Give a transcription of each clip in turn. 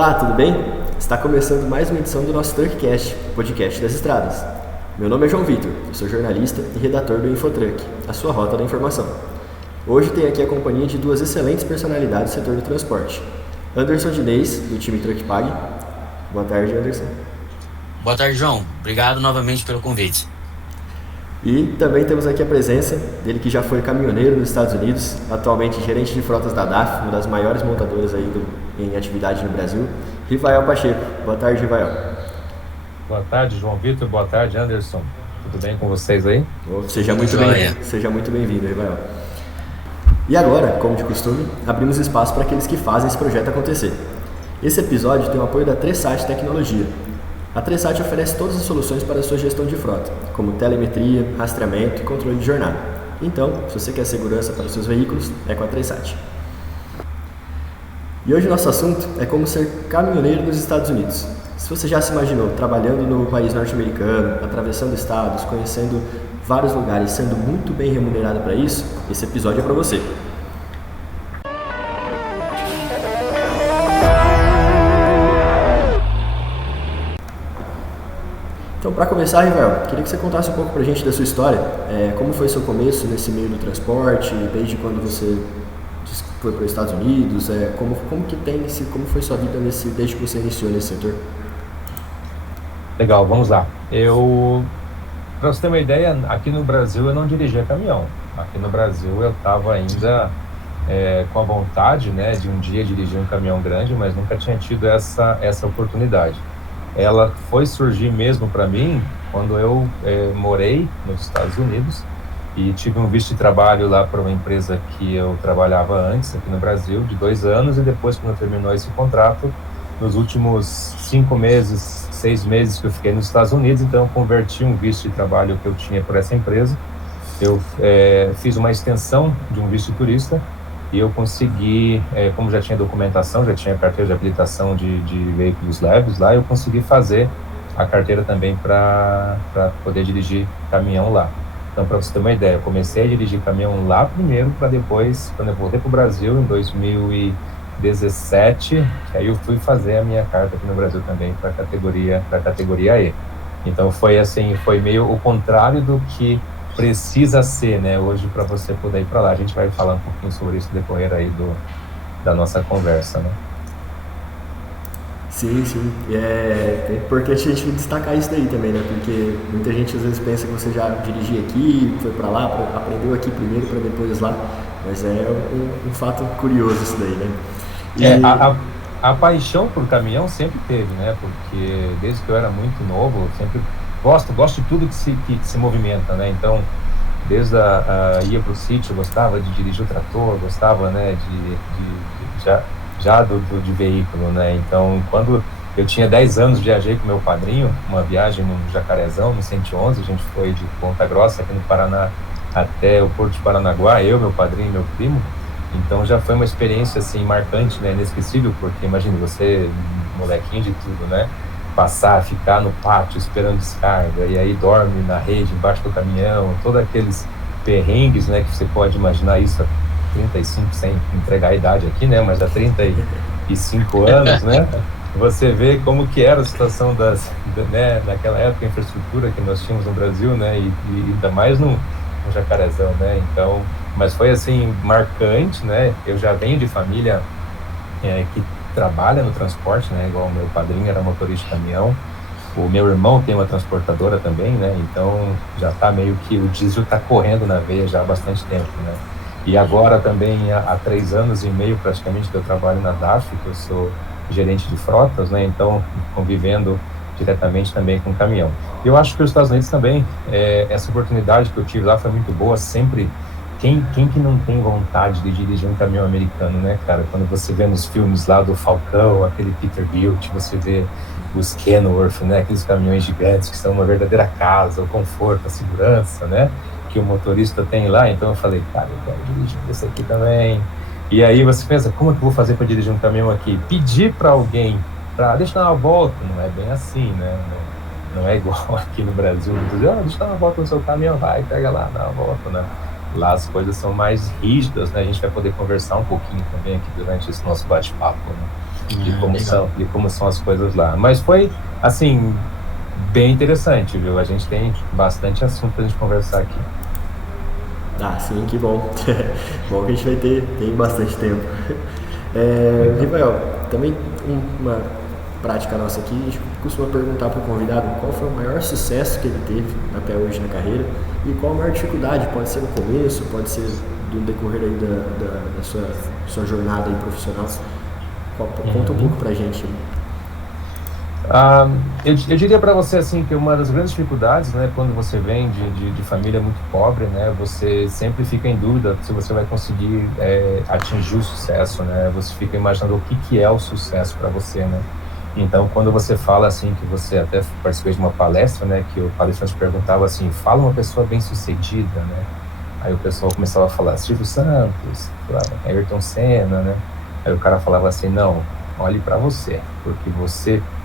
Olá, tudo bem? Está começando mais uma edição do nosso Truckcast, podcast das estradas. Meu nome é João Vitor, eu sou jornalista e redator do Infotruck, a sua rota da informação. Hoje tenho aqui a companhia de duas excelentes personalidades do setor do transporte. Anderson Diniz, do time TruckPag. Boa tarde, Anderson. Boa tarde, João. Obrigado novamente pelo convite. E também temos aqui a presença dele que já foi caminhoneiro nos Estados Unidos, atualmente gerente de frotas da DAF, uma das maiores montadoras aí em atividade no Brasil, Rivael Pacheco. Boa tarde, Rivael. Boa tarde, João Vitor. Boa tarde, Anderson. Tudo bem com vocês aí? Seja muito bem-vindo, Rivael. E agora, como de costume, abrimos espaço para aqueles que fazem esse projeto acontecer. Esse episódio tem o apoio da Tresat Tecnologia. A Tresat oferece todas as soluções para a sua gestão de frota, como telemetria, rastreamento e controle de jornada. Então, se você quer segurança para os seus veículos, é com a Tresat. E hoje o nosso assunto é como ser caminhoneiro nos Estados Unidos. Se você já se imaginou trabalhando no país norte-americano, atravessando estados, conhecendo vários lugares, sendo muito bem remunerado para isso, esse episódio é para você. Então, para começar, Rivael, queria que você contasse um pouco para a gente da sua história. Como foi seu começo nesse meio do transporte, desde quando você foi para os Estados Unidos, como foi sua vida desde que você iniciou nesse setor? Legal, vamos lá. Para você ter uma ideia, aqui no Brasil eu não dirigia caminhão. Aqui no Brasil eu estava ainda com a vontade, né, de um dia dirigir um caminhão grande, mas nunca tinha tido essa oportunidade. Ela foi surgir mesmo para mim quando eu morei nos Estados Unidos e tive um visto de trabalho lá para uma empresa que eu trabalhava antes aqui no Brasil, de 2 anos, e depois, quando terminou esse contrato, nos últimos 5 meses, 6 meses que eu fiquei nos Estados Unidos, então eu converti um visto de trabalho que eu tinha por essa empresa. Eu fiz uma extensão de um visto de turista e eu consegui, como já tinha documentação, já tinha carteira de habilitação de veículos leves lá, eu consegui fazer a carteira também para poder dirigir caminhão lá. Então, para você ter uma ideia, eu comecei a dirigir caminhão lá primeiro, para depois, quando eu voltei para o Brasil, em 2017, aí eu fui fazer a minha carta aqui no Brasil também para a categoria E. Então, foi meio o contrário do que precisa ser, né, hoje, para você poder ir para lá. A gente vai falar um pouquinho sobre isso no decorrer aí da nossa conversa, né? Sim. É importante a gente destacar isso daí também, né? Porque muita gente às vezes pensa que você já dirigia aqui, foi para lá, aprendeu aqui primeiro para depois lá, mas é um fato curioso isso daí, né? A paixão por caminhão sempre teve, né? Porque desde que eu era muito novo, eu sempre gosto de tudo que se movimenta, né? Então, desde ia para o sítio, eu gostava de dirigir o trator, gostava, né, de veículo, né? Então, quando eu tinha 10 anos, viajei com meu padrinho, uma viagem no Jacarezão, no 111, a gente foi de Ponta Grossa, aqui no Paraná, até o Porto de Paranaguá, eu, meu padrinho e meu primo. Então, já foi uma experiência, assim, marcante, né, inesquecível, porque, imagina, você, molequinho de tudo, né? Ficar no pátio esperando descarga, e aí dorme na rede, embaixo do caminhão, todos aqueles perrengues, né, que você pode imaginar isso há 35, sem entregar a idade aqui, né, mas há 35 anos, né, você vê como que era a situação né, naquela época, a infraestrutura que nós tínhamos no Brasil, né, e ainda mais no Jacarezão, né, então, mas foi assim, marcante, né, eu já venho de família que trabalha no transporte, né, igual o meu padrinho era motorista de caminhão, o meu irmão tem uma transportadora também, né, então já tá meio que o diesel tá correndo na veia já há bastante tempo, né, e agora também há 3 anos e meio praticamente que eu trabalho na DAF, que eu sou gerente de frotas, né, então convivendo diretamente também com caminhão. Eu acho que os Estados Unidos também, essa oportunidade que eu tive lá foi muito boa, sempre. Quem que não tem vontade de dirigir um caminhão americano, né, cara? Quando você vê nos filmes lá do Falcão, aquele Peterbilt, você vê os Kenworth, né, aqueles caminhões gigantes que são uma verdadeira casa, o conforto, a segurança, né, que o motorista tem lá. Então eu falei, cara, eu quero dirigir esse aqui também. E aí você pensa, como é que eu vou fazer para dirigir um caminhão aqui? Pedir para alguém para deixa eu dar uma volta, não é bem assim, né? Não é igual aqui no Brasil, deixa eu dar uma volta no seu caminhão, vai, pega lá, dá uma volta, né? Lá as coisas são mais rígidas, né? A gente vai poder conversar um pouquinho também aqui durante esse nosso bate-papo, né? de como são as coisas lá. Mas foi, assim, bem interessante, viu? A gente tem bastante assunto pra gente conversar aqui. Ah, sim, que bom. Bom que a gente vai ter bastante tempo. Rivael, também uma prática nossa aqui, a gente costuma perguntar para o convidado qual foi o maior sucesso que ele teve até hoje na carreira e qual a maior dificuldade, pode ser no começo, pode ser do decorrer aí da sua jornada aí profissional. Conta um pouco pra gente. Eu diria para você assim que uma das grandes dificuldades, né, quando você vem de família muito pobre, né, você sempre fica em dúvida se você vai conseguir atingir o sucesso, né? Você fica imaginando o que é o sucesso para você, né? Então, quando você fala assim que você até participou de uma palestra, né, que o palestrante perguntava assim, fala uma pessoa bem-sucedida, né? Aí o pessoal começava a falar Silvio Santos, Ayrton Senna, né? Aí o cara falava assim, não, olhe para você, porque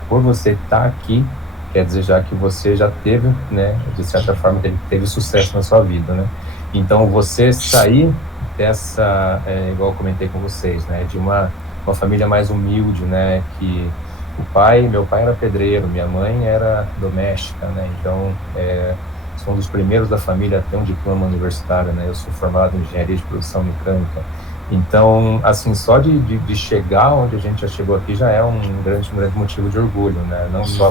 por você estar aqui, quer dizer já que você já teve, né, de certa forma, teve sucesso na sua vida, né? Então, você sair dessa, igual eu comentei com vocês, né, de uma família mais humilde, né, que meu pai era pedreiro, minha mãe era doméstica, né, então, sou um dos primeiros da família a ter um diploma universitário, né, eu sou formado em engenharia de produção mecânica. Então, assim, só de chegar onde a gente já chegou aqui já é um grande motivo de orgulho, né? Não só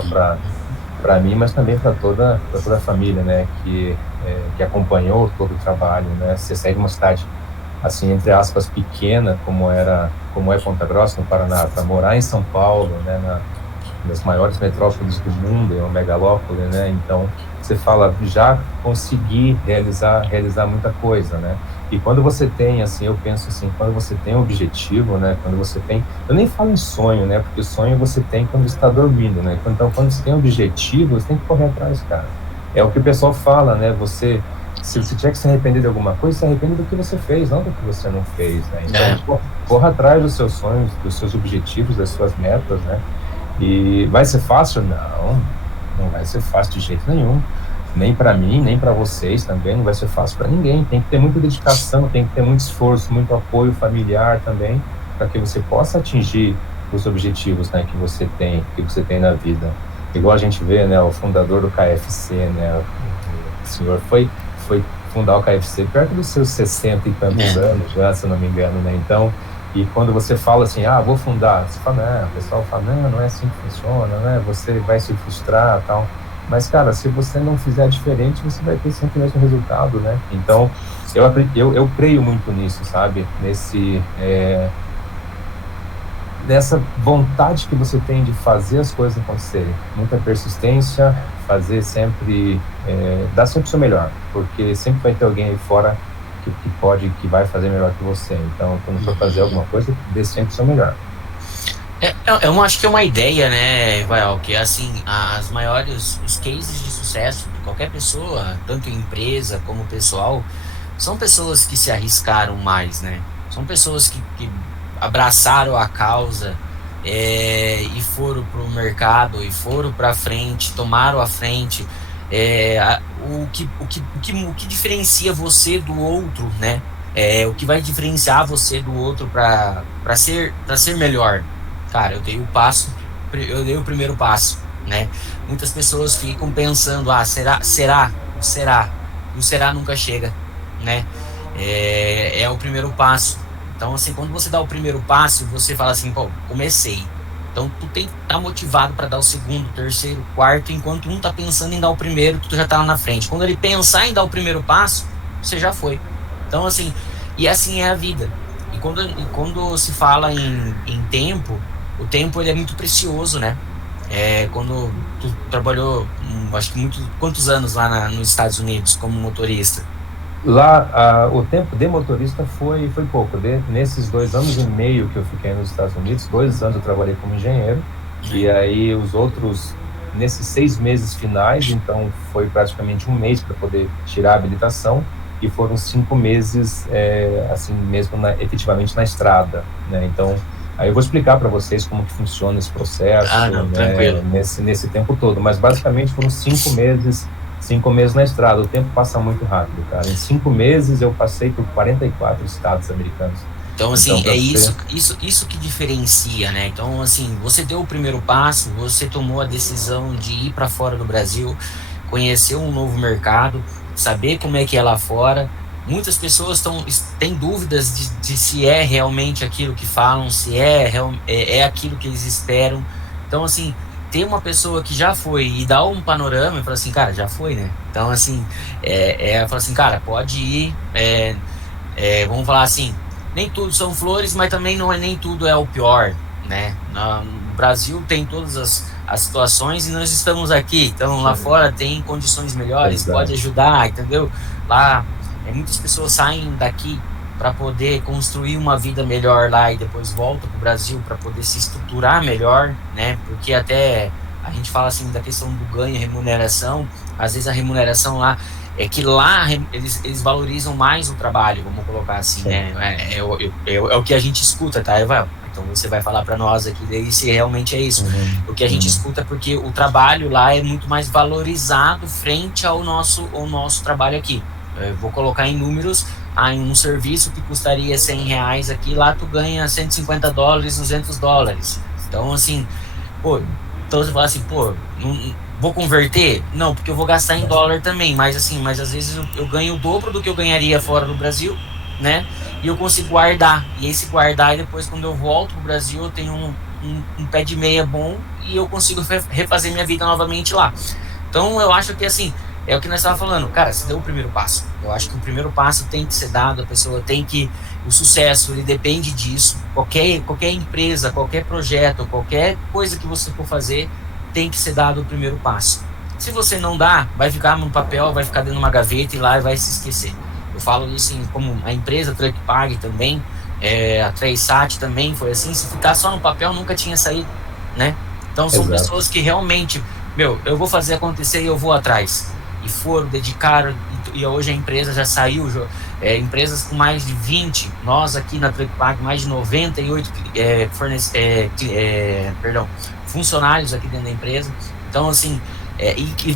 para mim, mas também para toda a família, né? Que acompanhou todo o trabalho, né? Você sai de uma cidade, assim, entre aspas, pequena, como é Ponta Grossa, no Paraná, para morar em São Paulo, né? Das maiores metrópoles do mundo, é uma megalópole, né? Então, você fala, já consegui realizar muita coisa, né? E quando você tem, assim, eu penso assim, quando você tem um objetivo, né? Quando você tem, eu nem falo em sonho, né? Porque sonho você tem quando você está dormindo, né? Então, quando você tem um objetivo, você tem que correr atrás, cara. É o que o pessoal fala, né? Se você tiver que se arrepender de alguma coisa, se arrepende do que você fez, não do que você não fez, né? Então, corra atrás dos seus sonhos, dos seus objetivos, das suas metas, né? E vai ser fácil? Não vai ser fácil de jeito nenhum. Nem para mim, nem para vocês também, não vai ser fácil para ninguém. Tem que ter muita dedicação, tem que ter muito esforço, muito apoio familiar também, para que você possa atingir os objetivos, né, que você tem na vida. Igual a gente vê, né, o fundador do KFC, né, o senhor foi fundar o KFC perto dos seus 60 e tantos anos, já, se eu não me engano, né? Então, e quando você fala assim, vou fundar, você fala, o pessoal fala, não é assim que funciona, né? Você vai se frustrar, tal. Mas, cara, se você não fizer diferente, você vai ter sempre o mesmo resultado, né? Então, eu creio muito nisso, sabe? Nessa vontade que você tem de fazer as coisas acontecerem. Muita persistência, fazer sempre, dar sempre o seu melhor, porque sempre vai ter alguém aí fora que vai fazer melhor que você. Então, quando for fazer alguma coisa, dê sempre o seu melhor. Eu acho que é uma ideia, né, Vael, que assim, os cases de sucesso de qualquer pessoa, tanto empresa como pessoal, são pessoas que se arriscaram mais, né? São pessoas que abraçaram a causa e foram pro mercado, e foram para frente, tomaram a frente. O que diferencia você do outro, né? O que vai diferenciar você do outro para ser melhor. Cara, eu dei o primeiro passo, né? Muitas pessoas ficam pensando, será? O será nunca chega, né? É o primeiro passo. Então, assim, quando você dá o primeiro passo, você fala assim, pô, comecei. Então, tu tem que estar motivado para dar o segundo, terceiro, quarto, enquanto um tá pensando em dar o primeiro, tu já tá lá na frente. Quando ele pensar em dar o primeiro passo, você já foi. Então, assim, e assim é a vida. E quando se fala em tempo, o tempo ele é muito precioso, né? Quando tu trabalhou, acho que quantos anos lá nos Estados Unidos como motorista? Lá, o tempo de motorista foi pouco. Nesses 2 anos e meio que eu fiquei nos Estados Unidos, 2 anos eu trabalhei como engenheiro, e aí os outros, nesses 6 meses finais, então foi praticamente 1 mês para poder tirar a habilitação, e foram 5 meses, assim mesmo, efetivamente na estrada, né? Então, aí eu vou explicar para vocês como que funciona esse processo, tranquilo. Nesse tempo todo, mas basicamente foram 5 meses na estrada. O tempo passa muito rápido, cara. Em 5 meses eu passei por 44 estados americanos. Então, assim, Então, é isso que diferencia, né? Então, assim, você deu o primeiro passo, você tomou a decisão de ir para fora do Brasil, conhecer um novo mercado, saber como é que é lá fora. Muitas pessoas têm dúvidas de se é realmente aquilo que falam, se é aquilo que eles esperam. Então, assim, ter uma pessoa que já foi e dar um panorama e falar assim, cara, já foi, né? Então, assim, fala assim, cara, pode ir, vamos falar assim, nem tudo são flores, mas também nem tudo é o pior, né? No Brasil tem todas as situações e nós estamos aqui, então lá fora tem condições melhores, Exato. pode ajudar, entendeu? Lá, muitas pessoas saem daqui para poder construir uma vida melhor lá e depois voltam para o Brasil para poder se estruturar melhor, né? Porque até a gente fala assim da questão do ganho e remuneração, às vezes a remuneração lá é que lá eles valorizam mais o trabalho, vamos colocar assim, Sim. né? É o que a gente escuta, tá, Eval? Então você vai falar para nós aqui daí se realmente é isso. O que a gente escuta é porque o trabalho lá é muito mais valorizado frente ao nosso trabalho aqui. Eu vou colocar em números, em um serviço que custaria R$100 aqui, lá tu ganha $150, $200. Então, assim, pô, então você fala assim, pô, não vou converter? Não, porque eu vou gastar em dólar também, mas às vezes eu ganho o dobro do que eu ganharia fora do Brasil, né? E eu consigo guardar. E esse guardar, e depois quando eu volto pro Brasil, eu tenho um pé de meia bom e eu consigo refazer minha vida novamente lá. Então eu acho que assim, é o que nós estávamos falando, cara, você deu o primeiro passo. Eu acho que o primeiro passo tem que ser dado, a pessoa tem que... O sucesso, ele depende disso. Qualquer empresa, qualquer projeto, qualquer coisa que você for fazer, tem que ser dado o primeiro passo. Se você não dá, vai ficar no papel, vai ficar dentro de uma gaveta e lá vai se esquecer. Eu falo isso como a empresa TruckPag também, a TraceSat também foi assim, se ficar só no papel nunca tinha saído, né? Então são pessoas que realmente, eu vou fazer acontecer e eu vou atrás. E foram, dedicaram, e hoje a empresa já saiu, empresas com mais de 20, nós aqui na TruckPag, mais de 98 funcionários aqui dentro da empresa. Então, assim,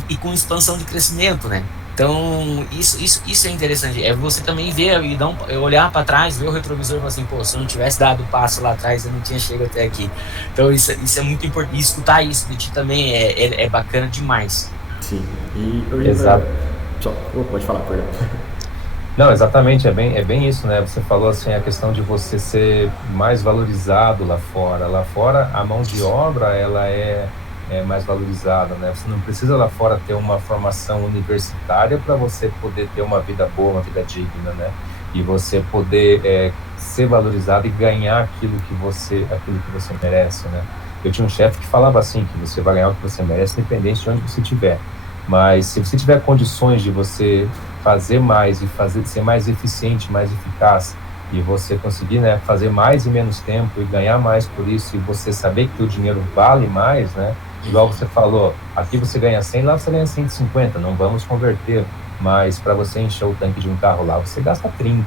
e com expansão de crescimento, né? Então, isso é interessante. É você também ver e olhar para trás, ver o retrovisor e falar assim, pô, se eu não tivesse dado o passo lá atrás, eu não tinha chegado até aqui. Então, isso é muito importante. E escutar isso de ti também é bacana demais. Sim. Exato. Pode falar, perdão. Não, exatamente, é bem isso, né? Você falou assim, a questão de você ser mais valorizado lá fora. Lá fora, a mão de obra, ela é mais valorizada, né? Você não precisa lá fora ter uma formação universitária para você poder ter uma vida boa, uma vida digna, né? E você poder ser valorizado e ganhar aquilo que você merece, né? Eu tinha um chefe que falava assim, que você vai ganhar o que você merece, independente de onde você estiver. Mas se você tiver condições de você fazer mais e ser mais eficiente, mais eficaz, e você conseguir, né, fazer mais em menos tempo e ganhar mais por isso, e você saber que o dinheiro vale mais, né? Igual você falou, aqui você ganha 100, lá você ganha 150, não vamos converter, mas para você encher o tanque de um carro lá, você gasta 30,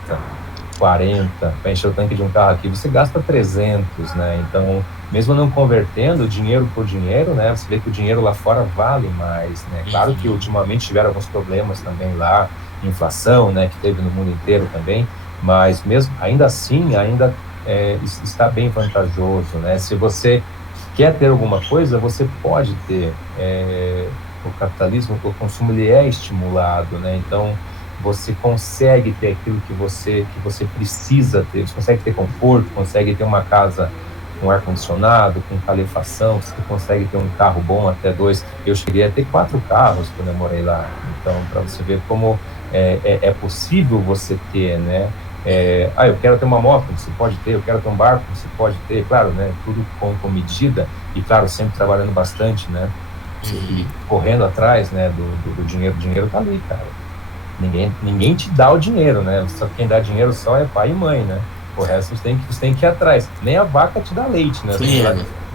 40, para encher o tanque de um carro aqui, você gasta 300, né? Então, mesmo não convertendo dinheiro por dinheiro, né? Você vê que o dinheiro lá fora vale mais, né? Claro que ultimamente tiveram alguns problemas também lá, inflação, né? Que teve no mundo inteiro também, mas mesmo ainda assim, está bem vantajoso, né? Se você quer ter alguma coisa, você pode ter. O capitalismo, o consumo, ele é estimulado, né? Então, você consegue ter aquilo que você precisa ter. Você consegue ter conforto, consegue ter uma casa com ar-condicionado, com calefação, você consegue ter um carro bom, até 2. Eu cheguei a ter 4 carros quando eu morei lá. Então, para você ver como é possível você ter, né? Eu quero ter uma moto, você pode ter. Eu quero ter um barco, você pode ter. Claro, né? Tudo com medida e, claro, sempre trabalhando bastante, né? E correndo atrás, né? Do dinheiro. O dinheiro tá ali, cara. Ninguém te dá o dinheiro, né? Só quem dá dinheiro só é pai e mãe, né? O resto você tem que ir atrás. Nem a vaca te dá leite, né?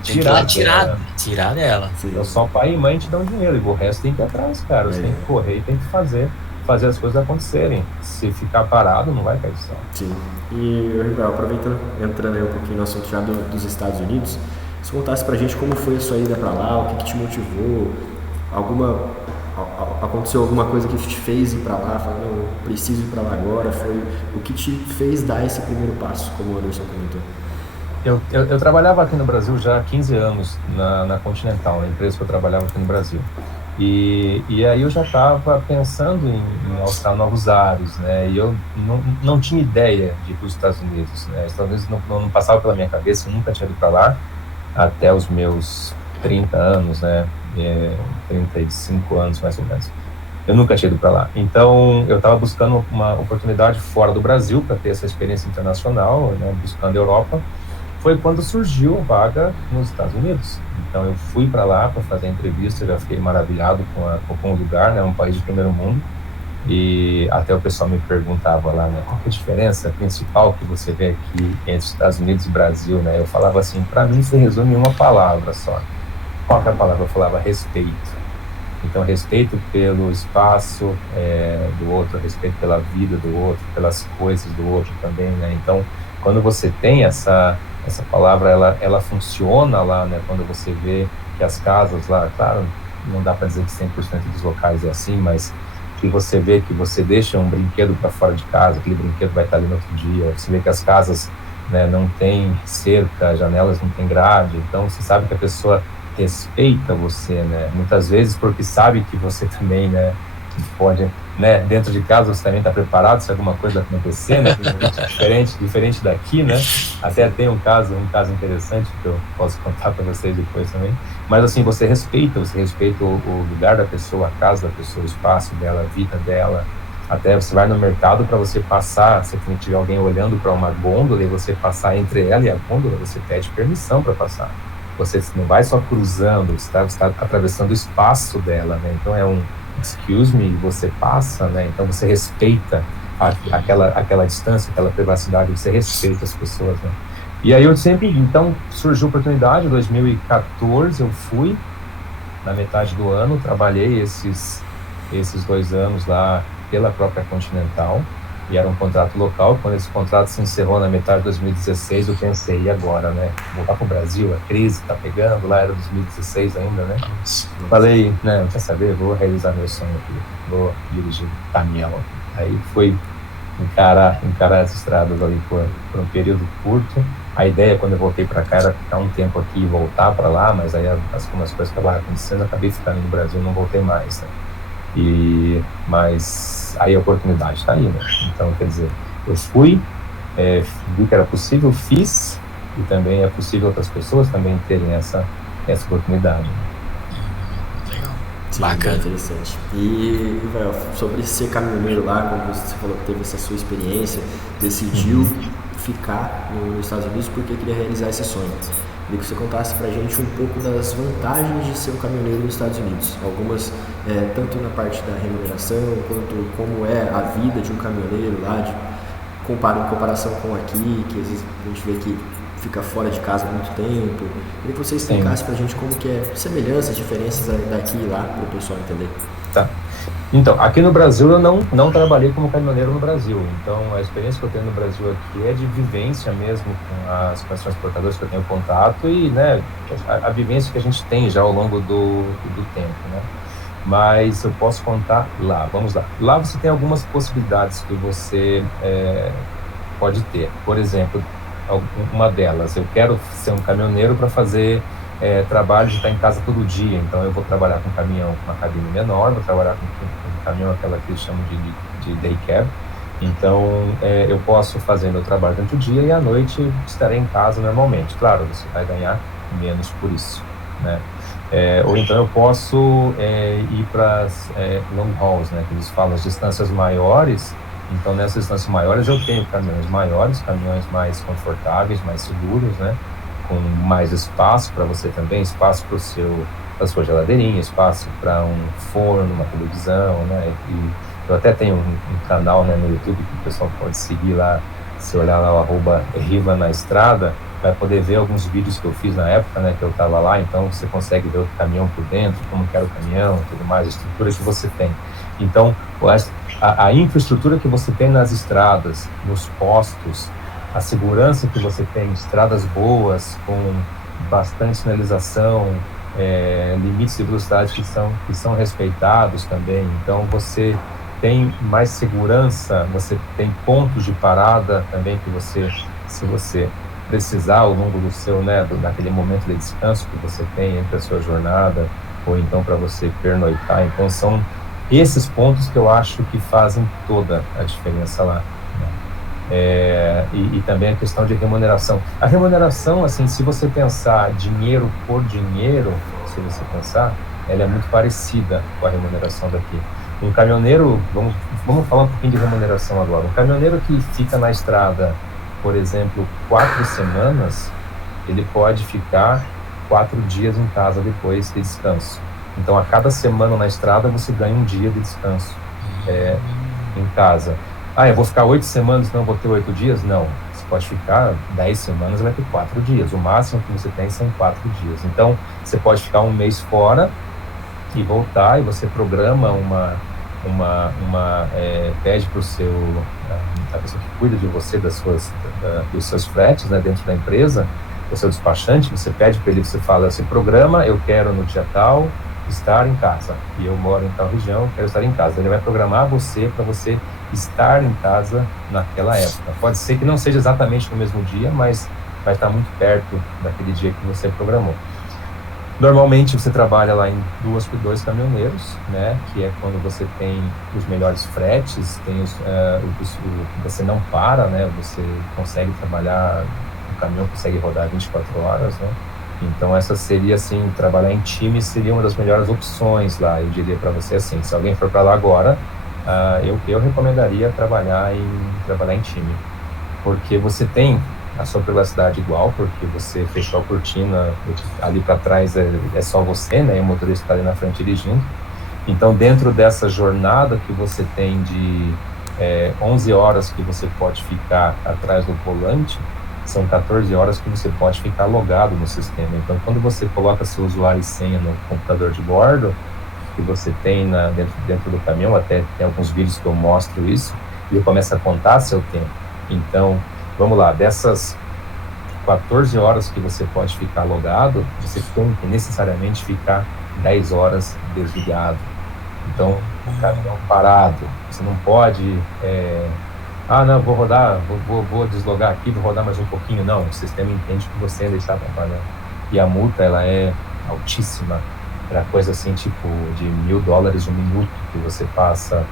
Tirar dela. Então, só pai e mãe te dão dinheiro, e o resto tem que ir atrás, cara. Você tem que correr e tem que fazer as coisas acontecerem. Se ficar parado, não vai cair só. Sim. E, Rival, aproveitando, entrando aí um pouquinho no assunto já dos Estados Unidos, se contasse pra gente como foi a sua ida pra lá, o que te motivou, alguma aconteceu alguma coisa que te fez ir para lá, falando, eu preciso ir para lá agora? Foi o que te fez dar esse primeiro passo, como o Anderson comentou? Eu trabalhava aqui no Brasil já há 15 anos na Continental, na empresa que eu trabalhava aqui no Brasil. E aí eu já estava pensando em alçar novos ares, né? E eu não tinha ideia de ir para os Estados Unidos, né? Os Estados Unidos não passava pela minha cabeça, eu nunca tinha ido para lá até os meus 30 anos, né? 35 anos mais ou menos. Eu nunca tinha ido para lá. Então eu estava buscando uma oportunidade fora do Brasil para ter essa experiência internacional, né? Buscando a Europa. Foi quando surgiu a vaga nos Estados Unidos. Então eu fui para lá para fazer a entrevista, já fiquei maravilhado com o lugar, né, um país de primeiro mundo, e até o pessoal me perguntava lá, né, qual que é a diferença principal que você vê aqui entre os Estados Unidos e Brasil, né? Eu falava assim, para mim se resume em uma palavra só. Qual que é a palavra? Eu falava respeito. Então respeito pelo espaço do outro, respeito pela vida do outro, pelas coisas do outro também, né? Então quando você tem essa palavra, ela funciona lá, né? Quando você vê que as casas lá, claro, não dá para dizer que 100% dos locais é assim, mas que você vê que você deixa um brinquedo para fora de casa, aquele brinquedo vai estar ali no outro dia. Você vê que as casas, né, não tem cerca, janelas não tem grade, então você sabe que a pessoa respeita você, né? Muitas vezes porque sabe que você também, né, pode, né, dentro de casa você também está preparado se alguma coisa acontecer, né? diferente daqui, né? Até tem um caso interessante que eu posso contar para vocês depois também. Mas assim, você respeita o lugar da pessoa, a casa da pessoa, o espaço dela, a vida dela. Até você vai no mercado para você passar, se tiver alguém olhando para uma gôndola e você passar entre ela e a gôndola, você pede permissão para passar. Você não vai só cruzando, você está atravessando o espaço dela, né? Então é um excuse me, você passa, né? Então você respeita aquela distância, aquela privacidade, você respeita as pessoas, né? E aí então surgiu a oportunidade, em 2014 eu fui, na metade do ano, trabalhei esses 2 anos lá pela própria Continental, e era um contrato local. Quando esse contrato se encerrou na metade de 2016, eu pensei, e agora, né? Voltar para o Brasil, a crise está pegando, lá era 2016 ainda, né? Falei, né, quer saber, vou realizar meu sonho aqui, vou dirigir caminhão. Aí fui encarar as estradas ali por um período curto. A ideia, quando eu voltei para cá, era ficar um tempo aqui e voltar para lá, mas aí algumas coisas acabaram acontecendo, acabei ficando no Brasil, não voltei mais, né? Mas aí a oportunidade está aí, né? Então, quer dizer, eu fui, vi que era possível, fiz, e também é possível outras pessoas também terem essa oportunidade. Legal. Sim, bacana. Interessante. E, Rafael, sobre ser caminhoneiro lá, como você falou que teve essa sua experiência, decidiu ficar nos Estados Unidos porque queria realizar esse sonho. Queria que você contasse pra gente um pouco das vantagens de ser um caminhoneiro nos Estados Unidos. Algumas, tanto na parte da remuneração, quanto como é a vida de um caminhoneiro lá, em comparação com aqui, que às vezes a gente vê que fica fora de casa há muito tempo. Queria que você explicasse pra gente como que é semelhanças, diferenças daqui e lá, para o pessoal entender. Tá. Então, aqui no Brasil eu não trabalhei como caminhoneiro no Brasil. Então, a experiência que eu tenho no Brasil aqui é de vivência mesmo com as transportadoras que eu tenho contato e, né, a vivência que a gente tem já ao longo do tempo, né? Mas eu posso contar lá, vamos lá. Lá você tem algumas possibilidades que você pode ter. Por exemplo, uma delas, eu quero ser um caminhoneiro para fazer trabalho de estar em casa todo dia, então eu vou trabalhar com caminhão com uma cabine menor, vou trabalhar com caminhão, aquela que eles chamam de day cab, então eu posso fazer meu trabalho durante o dia e à noite estarei em casa normalmente. Claro, você vai ganhar menos por isso, né? Ou então eu posso ir para as long hauls, né, que eles falam, as distâncias maiores. Então nessas distâncias maiores eu tenho caminhões maiores, caminhões mais confortáveis, mais seguros, né, com mais espaço para você também, espaço para a sua geladeirinha, espaço para um forno, uma televisão, né? E eu até tenho um canal, né, no YouTube que o pessoal pode seguir lá, se olhar lá o @Riva na Estrada, vai poder ver alguns vídeos que eu fiz na época, né, que eu estava lá. Então você consegue ver o caminhão por dentro, como que era o caminhão, tudo mais, a estrutura que você tem. Então a infraestrutura que você tem nas estradas, nos postos, a segurança que você tem, estradas boas, com bastante sinalização, limites de velocidade que são respeitados também. Então você tem mais segurança, você tem pontos de parada também que você, se você precisar ao longo do seu, naquele momento de descanso que você tem entre a sua jornada, ou então para você pernoitar. Então são esses pontos que eu acho que fazem toda a diferença lá. E também a questão de remuneração. A remuneração, assim, se você pensar dinheiro por dinheiro, se você pensar, ela é muito parecida com a remuneração daqui. Um caminhoneiro, vamos falar um pouquinho de remuneração agora. Um caminhoneiro que fica na estrada, por exemplo, 4 semanas, ele pode ficar 4 dias em casa depois de descanso. Então, a cada semana na estrada, você ganha um dia de descanso em casa. Eu vou ficar 8 semanas, não vou ter 8 dias? Não. Você pode ficar 10 semanas, vai ter 4 dias. O máximo que você tem são 4 dias. Então, você pode ficar um mês fora e voltar, e você programa pede para o seu, a pessoa que cuida de você, dos seus fretes, né, dentro da empresa, o seu despachante, você pede para ele, você fala, você programa, eu quero no dia tal estar em casa, e eu moro em tal região, quero estar em casa. Ele vai programar você para você estar em casa naquela época. Pode ser que não seja exatamente no mesmo dia, mas vai estar muito perto daquele dia que você programou. Normalmente você trabalha lá em 2 caminhoneiros, né, que é quando você tem os melhores fretes, tem você não para, né, você consegue trabalhar, o caminhão consegue rodar 24 horas, né. Então essa seria, assim, trabalhar em time seria uma das melhores opções lá. Eu diria para você assim, se alguém for para lá agora, eu recomendaria trabalhar em time, porque você tem a sua privacidade igual, porque você fechou a cortina, ali para trás é só você, né, e o motorista está ali na frente dirigindo. Então, dentro dessa jornada que você tem de 11 horas que você pode ficar atrás do volante, são 14 horas que você pode ficar logado no sistema. Então, quando você coloca seu usuário e senha no computador de bordo, que você tem dentro do caminhão, até tem alguns vídeos que eu mostro isso, ele começa a contar seu tempo. Então, vamos lá, dessas 14 horas que você pode ficar logado, você tem que necessariamente ficar 10 horas desligado. Então, o caminhão parado, você não pode... não, vou rodar, vou deslogar aqui, vou rodar mais um pouquinho. Não, o sistema entende que você ainda está trabalhando. E a multa, ela é altíssima, para coisa assim, tipo, de $1.000 um minuto que você passa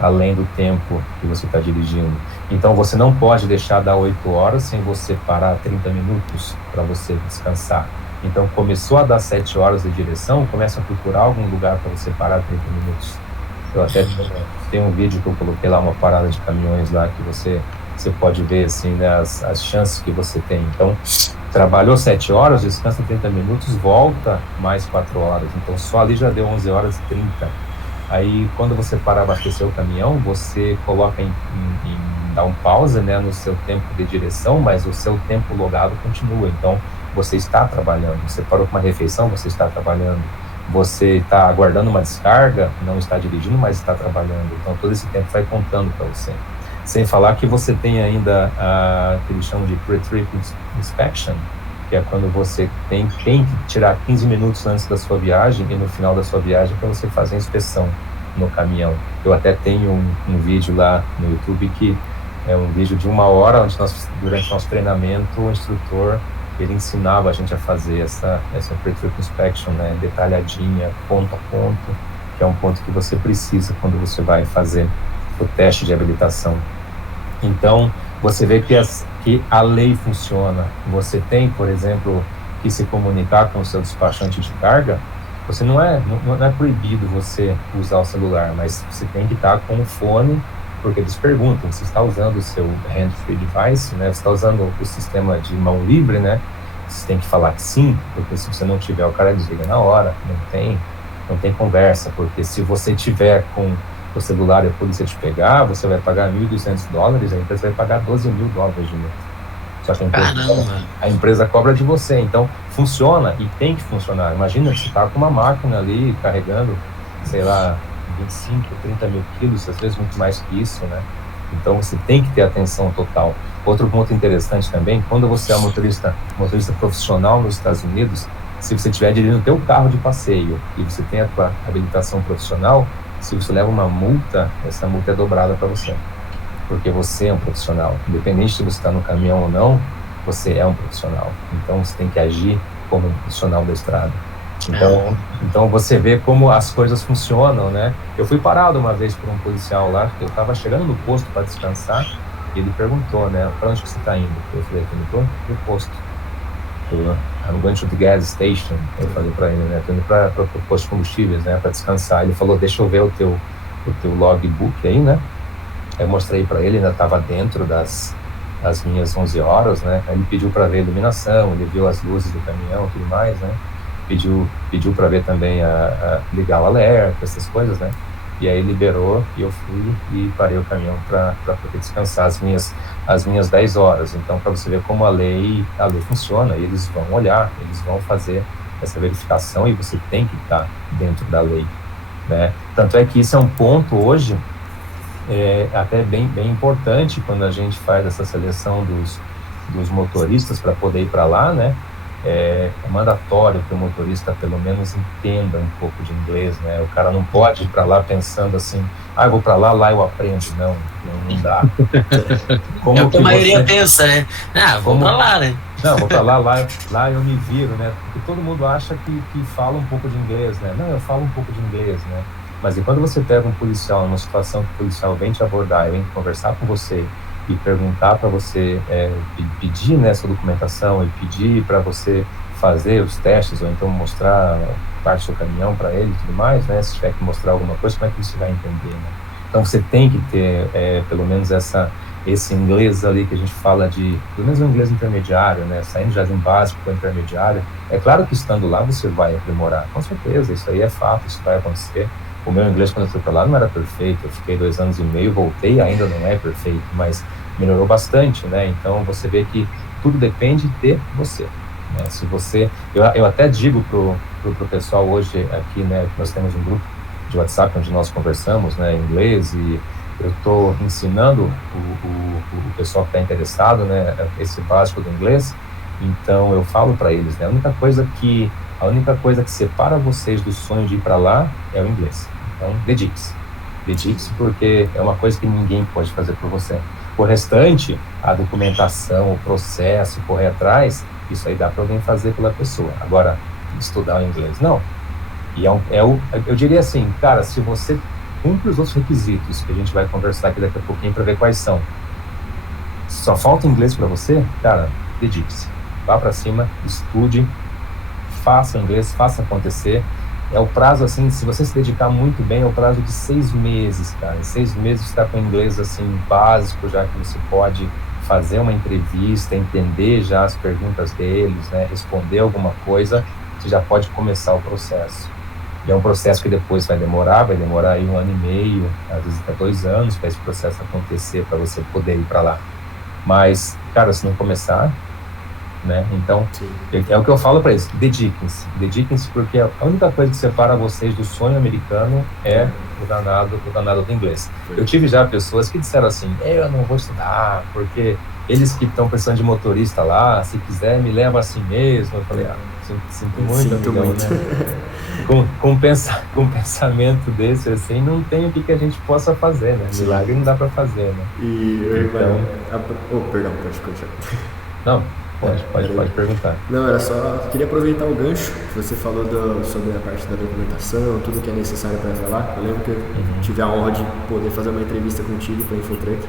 além do tempo que você está dirigindo. Então, você não pode deixar dar 8 horas sem você parar 30 minutos para você descansar. Então, começou a dar 7 horas de direção, começa a procurar algum lugar para você parar 30 minutos. Eu até tenho um vídeo que eu coloquei lá, uma parada de caminhões lá, que você pode ver, assim, né, as chances que você tem. Então, trabalhou 7 horas, descansa 30 minutos, volta mais 4 horas. Então, só ali já deu 11 horas e 30. Aí, quando você para abastecer o caminhão, você coloca dá um pause, né, no seu tempo de direção, mas o seu tempo logado continua. Então, você está trabalhando. Você parou com uma refeição, você está trabalhando. Você está aguardando uma descarga, não está dirigindo, mas está trabalhando. Então, todo esse tempo vai contando para você. Sem falar que você tem ainda que eles chamam de pre-trip inspection, que é quando você tem que tirar 15 minutos antes da sua viagem e no final da sua viagem para você fazer a inspeção no caminhão. Eu até tenho um vídeo lá no YouTube que é um vídeo de 1 hora, onde durante nosso treinamento, o instrutor, ele ensinava a gente a fazer essa pre-trip inspection, né, detalhadinha, ponto a ponto, que é um ponto que você precisa quando você vai fazer o teste de habilitação. Então, você vê que a lei funciona. Você tem, por exemplo, que se comunicar com o seu despachante de carga. Você não é proibido você usar o celular, mas você tem que estar com o fone, porque eles perguntam, você está usando o seu hand-free device, né? Você está usando o sistema de mão livre, né? Você tem que falar que sim, porque se você não tiver, o cara desliga na hora, não tem conversa, porque se você tiver com o celular e a polícia te pegar, você vai pagar $1.200, a empresa vai pagar $12.000 de multa. Só que a empresa cobra de você, então funciona e tem que funcionar. Imagina que você está com uma máquina ali carregando, sei lá, 25, 30 mil quilos, às vezes muito mais que isso, né? Então você tem que ter atenção total. Outro ponto interessante também, quando você é motorista profissional nos Estados Unidos, se você estiver dirigindo o teu carro de passeio e você tem a tua habilitação profissional, se você leva uma multa, essa multa é dobrada para você, porque você é um profissional. Independente se você está no caminhão ou não, você é um profissional. Então você tem que agir como um profissional da estrada. Então você vê como as coisas funcionam, né? Eu fui parado uma vez por um policial lá, eu estava chegando no posto para descansar, e ele perguntou, né, para onde que você está indo? Eu falei, eu estou no posto. I'm going to the gas station. Eu falei para ele, né, estou indo para o posto de combustíveis, né, para descansar. Ele falou, deixa eu ver o teu logbook aí, né? Eu mostrei para ele, ainda estava dentro das minhas 11 horas, né? Aí ele pediu para ver a iluminação, ele viu as luzes do caminhão e tudo mais, né? Pediu para ver também ligar o alerta, essas coisas, né? E aí liberou e eu fui e parei o caminhão para poder descansar as minhas 10 horas. Então, para você ver como a lei funciona, eles vão olhar, eles vão fazer essa verificação e você tem que estar dentro da lei, né? Tanto é que isso é um ponto hoje até bem importante quando a gente faz essa seleção dos motoristas para poder ir para lá, né? É mandatório que o motorista pelo menos entenda um pouco de inglês, né? O cara não pode ir para lá pensando assim, eu vou para lá eu aprendo. Não dá. Como é o que a maioria pensa, né? Vou para lá, né? Não, vou para lá eu me viro, né? Porque todo mundo acha que fala um pouco de inglês, né? Não, eu falo um pouco de inglês, né? Mas e quando você pega um policial, numa situação que o policial vem te abordar, vem conversar com você e perguntar para você, pedir nessa documentação e pedir para você fazer os testes ou então mostrar parte do seu caminhão para ele e tudo mais, né? Se tiver que mostrar alguma coisa, como é que você vai entender, né? Então você tem que ter pelo menos esse inglês ali que a gente fala pelo menos um inglês intermediário, né? Saindo já de um básico para intermediário. É claro que estando lá você vai aprimorar, com certeza, isso aí é fato, isso vai acontecer. O meu inglês, quando eu fui para lá, não era perfeito. Eu fiquei 2 anos e meio, voltei, ainda não é perfeito, mas melhorou bastante, né? Então, você vê que tudo depende de você, né? Se você... Eu até digo pro pessoal hoje aqui, né? Nós temos um grupo de WhatsApp onde nós conversamos, né? Em inglês, e eu estou ensinando o pessoal que está interessado, né? Esse básico do inglês. Então, eu falo para eles, né? A única coisa que separa vocês do sonho de ir para lá é o inglês. Então, dedique-se. Dedique-se porque é uma coisa que ninguém pode fazer por você. O restante, a documentação, o processo, correr atrás, isso aí dá para alguém fazer pela pessoa. Agora, estudar o inglês, não. E eu diria assim, cara, se você cumpre os outros requisitos, que a gente vai conversar aqui daqui a pouquinho para ver quais são, só falta inglês para você, cara, dedique-se. Vá para cima, estude, faça inglês, faça acontecer. É o prazo, assim, se você se dedicar muito bem, é o prazo de 6 meses, cara. Em 6 meses você está com inglês, assim, básico, já que você pode fazer uma entrevista, entender já as perguntas deles, né, responder alguma coisa, você já pode começar o processo. E é um processo que depois vai demorar aí 1 ano e meio, às vezes até 2 anos para esse processo acontecer, para você poder ir para lá. Mas, cara, se não começar, né? Então, é o que eu falo para eles, dediquem-se porque a única coisa que separa vocês do sonho americano é o danado do inglês. Eu tive já pessoas que disseram assim, eu não vou estudar, porque eles que estão precisando de motorista lá, se quiser me leva assim mesmo. Eu falei, sinto muito, amigão, né? Com um pensamento desse, assim, não tem o que a gente possa fazer, né? Milagre não dá para fazer, né? Perdão, pode continuar. Não, Pode perguntar. Não, era só... Queria aproveitar o gancho que você falou sobre a parte da documentação, tudo que é necessário para ir lá. Eu lembro que eu tive a honra de poder fazer uma entrevista contigo para a Infotruck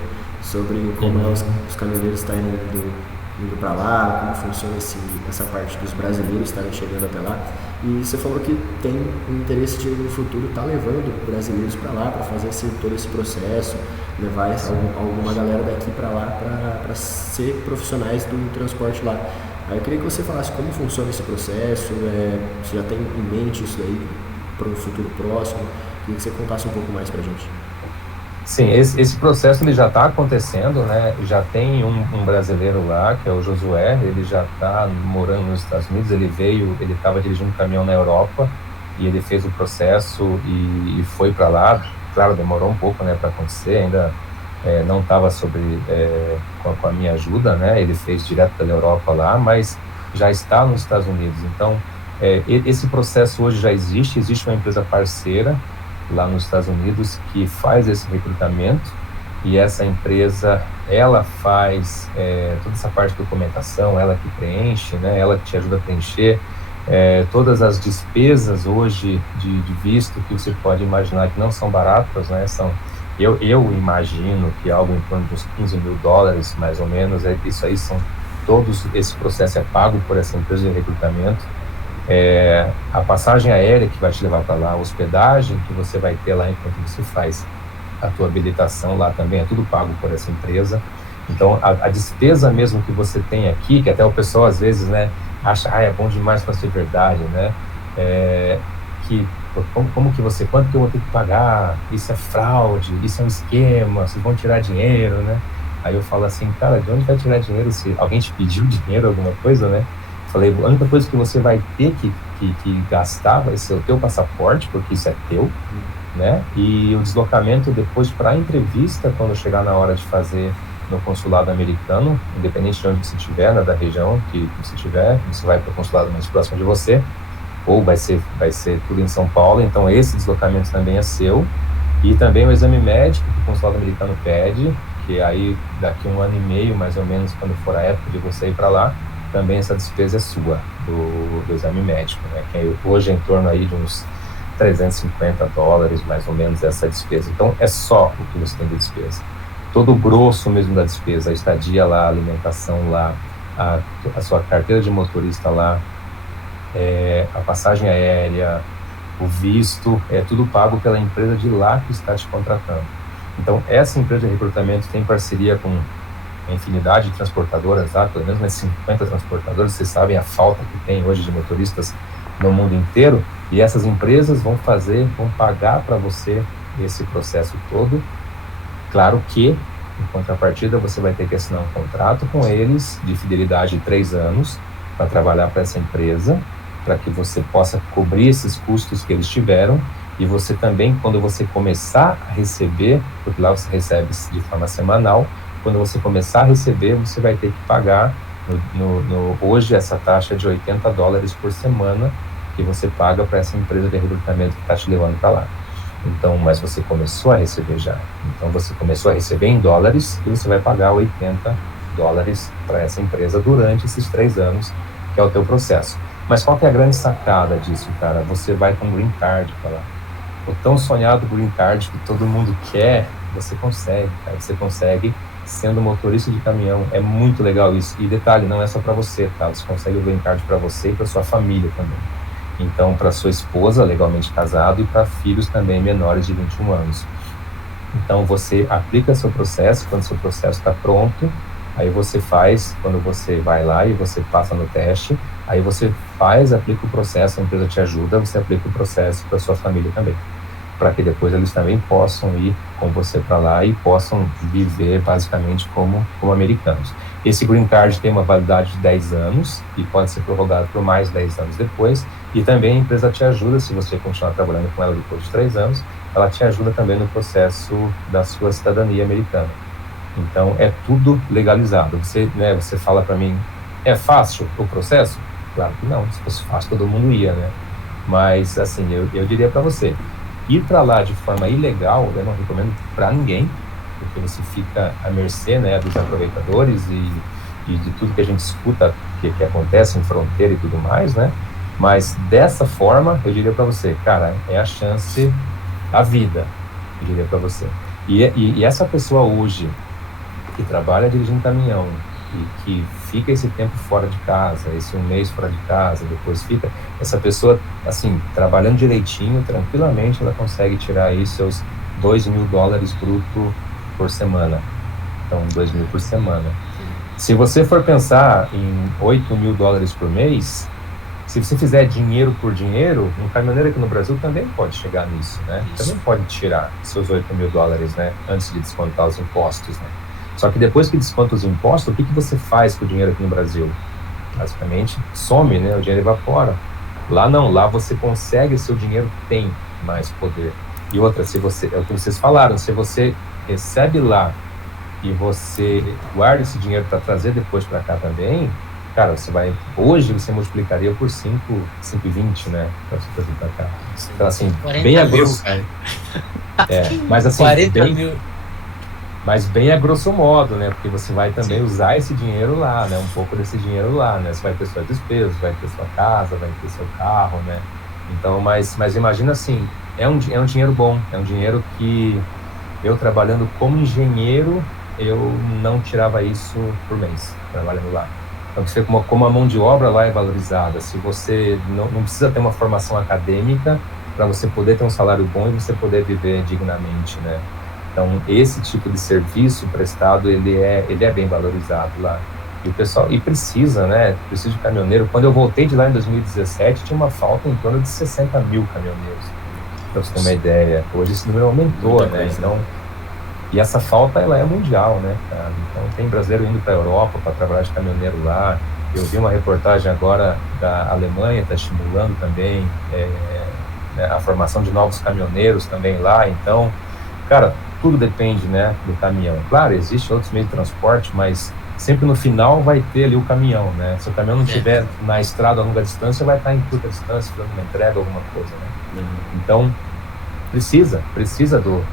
sobre como os caminhoneiros estão indo para lá, como funciona essa parte dos brasileiros estarem chegando até lá. E você falou que tem um interesse de no futuro estar levando brasileiros para lá, para fazer todo esse processo, levar alguma galera daqui para lá para ser profissionais do transporte lá. Aí eu queria que você falasse como funciona esse processo, você já tem em mente isso daí para um futuro próximo, queria que você contasse um pouco mais para a gente. Sim, esse processo ele já está acontecendo, né? Já tem um brasileiro lá, que é o Josué, ele já está morando nos Estados Unidos, ele estava dirigindo um caminhão na Europa e ele fez o processo e foi para lá. Claro, demorou um pouco, né, para acontecer, ainda não estava com a minha ajuda, né? Ele fez direto pela Europa lá, mas já está nos Estados Unidos. Então, Esse processo hoje já existe uma empresa parceira lá nos Estados Unidos que faz esse recrutamento, e essa empresa, ela faz toda essa parte de documentação, ela que preenche, né, ela que te ajuda a preencher todas as despesas hoje de visto que você pode imaginar que não são baratas, né, eu imagino que algo em torno de uns $15 mil, mais ou menos, isso aí esse processo é pago por essa empresa de recrutamento. A passagem aérea que vai te levar para lá, a hospedagem que você vai ter lá enquanto você faz a tua habilitação lá também, é tudo pago por essa empresa. Então, a despesa mesmo que você tem aqui, que até o pessoal às vezes, né, acha, é bom demais para ser verdade, né, quanto que eu vou ter que pagar, isso é fraude, isso é um esquema, vocês vão tirar dinheiro, né? Aí eu falo assim, cara, de onde vai tirar dinheiro se alguém te pediu dinheiro, alguma coisa, né? Falei, a única coisa que você vai ter que gastar vai ser o teu passaporte, porque isso é teu, né? E o deslocamento depois para a entrevista, quando chegar na hora de fazer no consulado americano, independente de onde você estiver, né, da região que você estiver, você vai para o consulado mais próximo de você, ou vai ser tudo em São Paulo, então esse deslocamento também é seu. E também o exame médico que o consulado americano pede, que aí daqui 1 ano e meio, mais ou menos, quando for a época de você ir para lá, também essa despesa é sua, do exame médico, né? Que hoje é em torno aí de uns $350, mais ou menos, essa despesa. Então, é só o que você tem de despesa. Todo o grosso mesmo da despesa, a estadia lá, a alimentação lá, a sua carteira de motorista lá, a passagem aérea, o visto, é tudo pago pela empresa de lá que está te contratando. Então, essa empresa de recrutamento tem parceria com a infinidade de transportadoras, tá? Pelo menos umas 50 transportadoras, vocês sabem a falta que tem hoje de motoristas no mundo inteiro, e essas empresas vão pagar para você esse processo todo. Claro que, em contrapartida, você vai ter que assinar um contrato com eles de fidelidade de 3 anos para trabalhar para essa empresa, para que você possa cobrir esses custos que eles tiveram, e você também, quando você começar a receber, porque lá você recebe de forma semanal, quando você começar a receber, você vai ter que pagar, hoje, essa taxa de $80 por semana que você paga para essa empresa de recrutamento que está te levando para lá. Então, mas você começou a receber já. Então, você começou a receber em dólares e você vai pagar $80 para essa empresa durante esses 3 anos, que é o teu processo. Mas qual que é a grande sacada disso, cara? Você vai com green card para lá. O tão sonhado green card que todo mundo quer, você consegue, cara. Você consegue sendo motorista de caminhão. É muito legal isso. E detalhe, não é só para você, tá? Você consegue o green card para você e para sua família também. Então, para sua esposa, legalmente casado, e para filhos também menores de 21 anos. Então, você aplica seu processo, quando seu processo está pronto, aí você faz, quando você vai lá e você passa no teste, aí você aplica o processo, a empresa te ajuda, você aplica o processo para sua família também, para que depois eles também possam ir com você para lá e possam viver basicamente como americanos. Esse green card tem uma validade de 10 anos e pode ser prorrogado por mais 10 anos depois, e também a empresa te ajuda, se você continuar trabalhando com ela depois de 3 anos, ela te ajuda também no processo da sua cidadania americana. Então, é tudo legalizado. Você fala para mim, é fácil o processo? Claro que não, se fosse fácil todo mundo ia, né? Mas, assim, eu diria para você, ir para lá de forma ilegal, eu não recomendo para ninguém, porque você fica à mercê, né, dos aproveitadores e de tudo que a gente escuta que acontece em fronteira e tudo mais, né? Mas dessa forma, eu diria para você, cara, é a chance da vida, eu diria para você. E essa pessoa hoje, que trabalha dirigindo caminhão e que fica esse tempo fora de casa, esse 1 mês fora de casa, depois fica, essa pessoa, assim, trabalhando direitinho, tranquilamente, ela consegue tirar aí seus $2 mil bruto por semana. Então, 2 mil por semana. Se você for pensar em $8 mil por mês, se você fizer dinheiro por dinheiro, um caminhoneiro aqui no Brasil também pode chegar nisso, né? Isso. Também pode tirar seus $8 mil, né? Antes de descontar os impostos, né? Só que depois que desconta os impostos, o que você faz com o dinheiro aqui no Brasil? Basicamente, some, né? O dinheiro evapora. Lá não, lá você consegue, seu dinheiro tem mais poder. E outra, é o que vocês falaram, se você recebe lá e você guarda esse dinheiro para trazer depois para cá também, cara, hoje você multiplicaria por 5,20, né, para você fazer para cá. Então, assim, bem a grosso... mas assim, 40 mil. Mas bem a grosso modo, né? Porque você vai também usar esse dinheiro lá, né? Um pouco desse dinheiro lá, né? Você vai ter suas despesas, vai ter sua casa, vai ter seu carro, né? Então, mas imagina assim, é um dinheiro bom, é um dinheiro que eu trabalhando como engenheiro, eu não tirava isso por mês, trabalhando lá. Então, você vê como a mão de obra lá é valorizada. Se você não precisa ter uma formação acadêmica para você poder ter um salário bom e você poder viver dignamente, né? Então, esse tipo de serviço prestado, ele é bem valorizado lá. E o pessoal, precisa, né? Precisa de caminhoneiro. Quando eu voltei de lá em 2017, tinha uma falta em torno de 60 mil caminhoneiros, para você ter uma ideia. Hoje esse número aumentou, né? Então, e essa falta, ela é mundial, né, cara? Então, tem brasileiro indo para a Europa para trabalhar de caminhoneiro lá. Eu vi uma reportagem agora da Alemanha, está estimulando também a formação de novos caminhoneiros também lá. Então, cara, tudo depende, né, do caminhão. Claro, existem outros meios de transporte, mas sempre no final vai ter ali o caminhão, né? Se o caminhão não estiver na estrada a longa distância, vai estar em curta distância, dando uma entrega, alguma coisa, né? Então, precisa do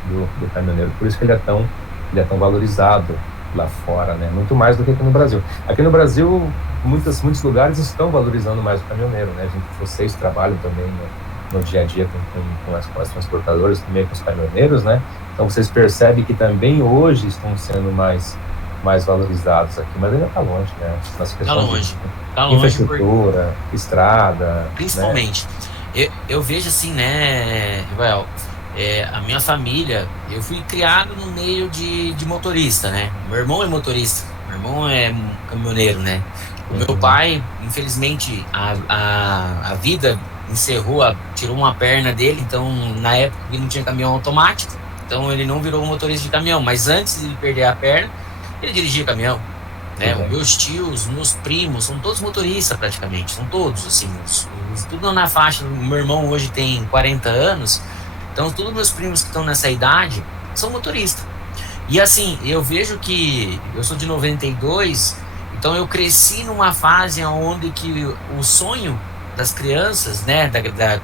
caminhoneiro. Por isso que ele é tão valorizado lá fora, né? Muito mais do que aqui no Brasil. Aqui no Brasil, muitos lugares estão valorizando mais o caminhoneiro, né? Vocês trabalham também no dia a dia com as transportadoras, também com os caminhoneiros, né? Então, vocês percebem que também hoje estão sendo mais valorizados aqui, mas ainda está longe, né? Está longe. Infraestrutura, estrada... Principalmente. Né? Eu vejo assim, né, Rafael, a minha família, eu fui criado no meio de motorista, né? Meu irmão é motorista, meu irmão é caminhoneiro, né? O meu pai, infelizmente, a vida tirou uma perna dele, então na época ele não tinha caminhão automático, então ele não virou motorista de caminhão, mas antes de perder a perna, ele dirigia caminhão, né? Meus tios, meus primos, são todos motoristas praticamente, são todos, assim, tudo na faixa. Meu irmão hoje tem 40 anos, então todos meus primos que estão nessa idade são motoristas. E assim, eu vejo que eu sou de 92, então eu cresci numa fase onde que o sonho das crianças, né,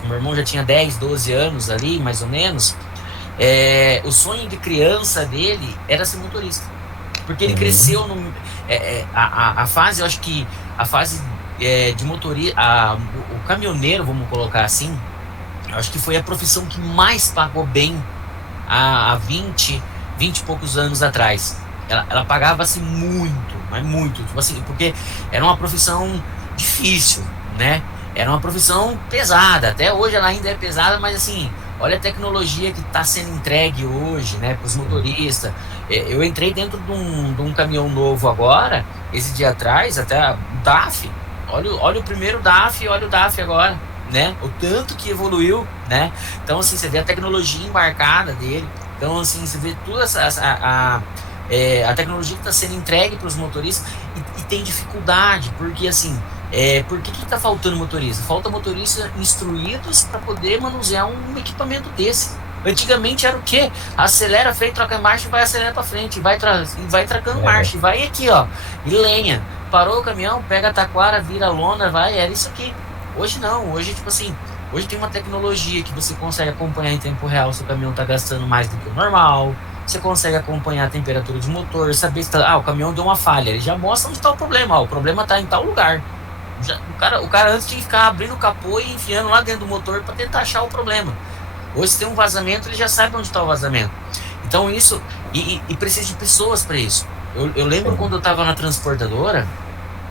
meu irmão já tinha 10, 12 anos ali, mais ou menos, o sonho de criança dele era ser motorista, porque ele cresceu a fase, eu acho que a fase de motorista, o caminhoneiro, vamos colocar assim, eu acho que foi a profissão que mais pagou bem há 20 e poucos anos atrás. Ela pagava assim muito, mas muito, tipo assim, porque era uma profissão difícil, né? Era uma profissão pesada, até hoje ela ainda é pesada, mas assim, olha a tecnologia que está sendo entregue hoje, né, para os motoristas. Eu entrei dentro de um caminhão novo agora, esse dia atrás, até o DAF. Olha o primeiro DAF e olha o DAF agora, né? O tanto que evoluiu, né? Então, assim, você vê a tecnologia embarcada dele. Então, assim, você vê toda a tecnologia que está sendo entregue para os motoristas e tem dificuldade, porque, assim, por que está faltando motorista? Falta motoristas instruídos para poder manusear um equipamento desse. Antigamente era o quê? Acelera, freio, troca marcha e vai acelerando para frente, vai tracando marcha, vai aqui, ó, e lenha. Parou o caminhão, pega a taquara, vira a lona, vai, era isso aqui. Hoje não, hoje tipo assim, hoje tem uma tecnologia que você consegue acompanhar em tempo real se o caminhão está gastando mais do que o normal, você consegue acompanhar a temperatura do motor, saber se o caminhão deu uma falha, ele já mostra onde está o problema, o problema está em tal lugar. O cara antes tinha que ficar abrindo o capô e enfiando lá dentro do motor para tentar achar o problema. Hoje, se tem um vazamento, ele já sabe onde está o vazamento. Então, isso... E precisa de pessoas para isso. Eu lembro quando eu estava na transportadora,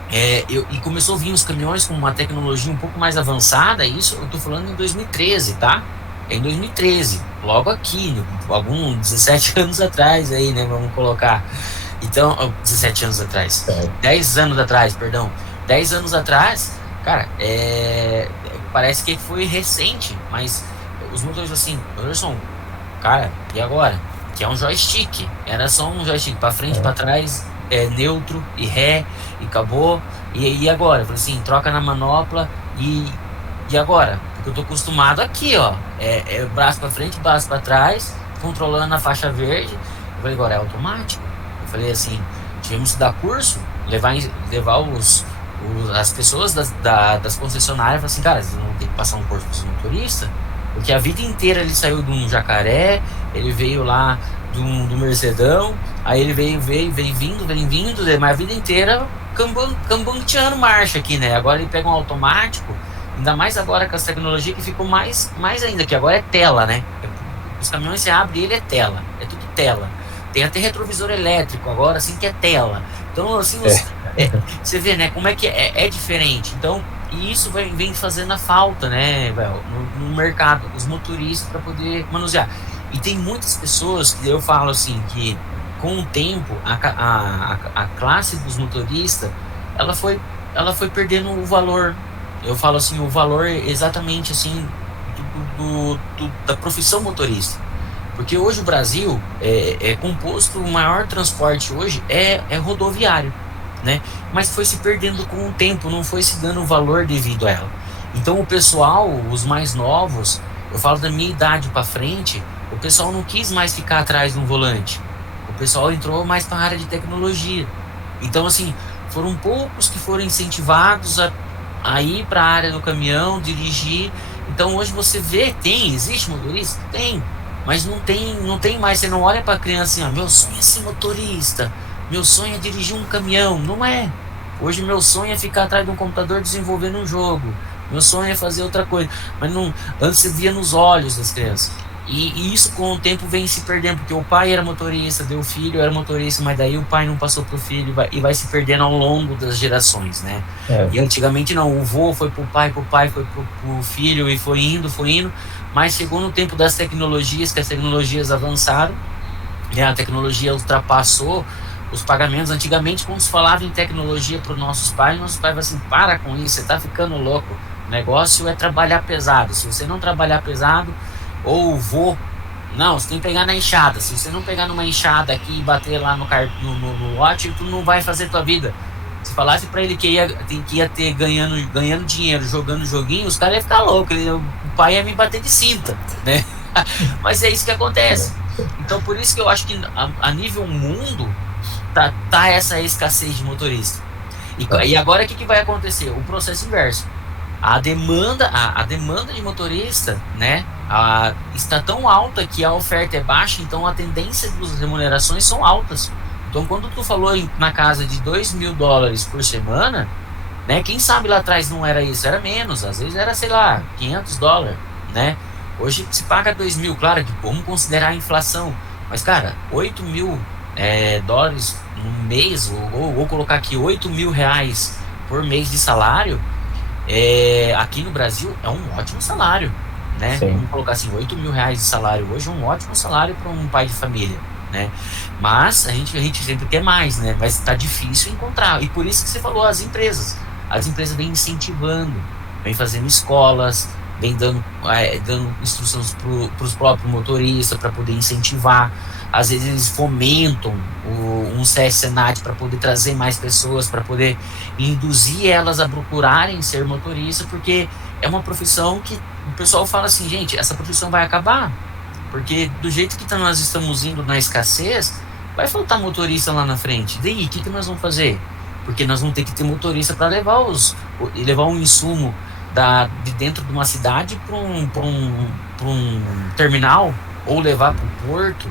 e começou a vir os caminhões com uma tecnologia um pouco mais avançada, isso eu estou falando em 2013, tá? Em 2013, logo aqui, alguns 17 anos atrás aí, né? Vamos colocar. Então, 17 anos atrás. 10 anos atrás, perdão. 10 anos atrás, cara, parece que foi recente, mas os motores assim, Anderson, cara, e agora? Que é um joystick, era só um joystick para frente, para trás, neutro e ré, e acabou. E agora? Eu falei assim, troca na manopla e agora? Porque eu tô acostumado aqui, ó, braço para frente, braço para trás, controlando a faixa verde. Eu falei, agora é automático. Eu falei assim, tivemos que dar curso, levar as pessoas das concessionárias falam assim, cara, vocês não tem que passar um curso para motorista, porque a vida inteira ele saiu de um Jacaré, ele veio lá do Mercedão, aí ele vem vindo, mas a vida inteira cambanteando marcha aqui, né? Agora ele pega um automático, ainda mais agora com as tecnologias que ficou mais ainda, que agora é tela, né? Os caminhões você abre ele é tela, é tudo tela. Tem até retrovisor elétrico agora, assim, que é tela. Então, assim, você vê, né, como é que é diferente. Então, e isso vem fazendo a falta, né, no mercado, os motoristas para poder manusear. E tem muitas pessoas que eu falo assim, que com o tempo, a classe dos motoristas, ela foi perdendo o valor. Eu falo assim, o valor exatamente assim, da profissão motorista. Porque hoje o Brasil é composto, o maior transporte hoje é rodoviário, né? Mas foi se perdendo com o tempo, não foi se dando o valor devido a ela. Então o pessoal, os mais novos, eu falo da minha idade para frente, o pessoal não quis mais ficar atrás de um volante. O pessoal entrou mais para a área de tecnologia. Então assim, foram poucos que foram incentivados a ir para a área do caminhão, dirigir. Então hoje você vê, existe motorista? Tem. Mas não tem mais, você não olha para a criança assim, meu sonho é ser motorista, meu sonho é dirigir um caminhão. Não é. Hoje meu sonho é ficar atrás de um computador desenvolvendo um jogo, meu sonho é fazer outra coisa. Mas não, antes você via nos olhos das crianças. E isso com o tempo vem se perdendo, porque o pai era motorista, o filho era motorista, mas daí o pai não passou pro filho e vai se perdendo ao longo das gerações, né? E antigamente não, o vô foi pro pai foi pro filho e foi indo, mas chegou no tempo das tecnologias, que as tecnologias avançaram, né? A tecnologia ultrapassou os pagamentos. Antigamente, quando se falava em tecnologia para os nossos pais falavam assim, para com isso, você tá ficando louco, o negócio é trabalhar pesado, se você não trabalhar pesado, ou não, você tem que pegar na enxada. Se você não pegar numa enxada aqui e bater lá no lote, tu não vai fazer tua vida. Se falasse pra ele que ia ter ganhando dinheiro, jogando joguinho, os caras iam ficar loucos. O pai ia me bater de cinta, né? Mas é isso que acontece. Então por isso que eu acho que a nível mundo tá essa escassez de motorista. E agora o que vai acontecer? O processo inverso. A demanda de motorista, né, está tão alta que a oferta é baixa, então a tendência das remunerações são altas. Então quando tu falou na casa de $2.000 por semana, né, quem sabe lá atrás não era isso, era menos, às vezes era, sei lá, $500, né? Hoje se paga 2.000, claro que vamos considerar a inflação, mas cara, $8.000 no mês, ou colocar aqui R$8.000 por mês de salário, aqui no Brasil é um ótimo salário, né? Vamos colocar assim, R$8.000 de salário hoje é um ótimo salário para um pai de família, né? Mas a gente sempre quer mais, né? Mas está difícil encontrar, e por isso que você falou, as empresas vêm incentivando, vêm fazendo escolas, vêm dando instruções para os próprios motoristas para poder incentivar. Às vezes eles fomentam um CS-Senat para poder trazer mais pessoas, para poder induzir elas a procurarem ser motorista, porque é uma profissão que o pessoal fala assim, gente, essa profissão vai acabar, porque do jeito que nós estamos indo na escassez, vai faltar motorista lá na frente. Daí, o que nós vamos fazer? Porque nós vamos ter que ter motorista para levar um insumo de dentro de uma cidade para um terminal, ou levar para o porto.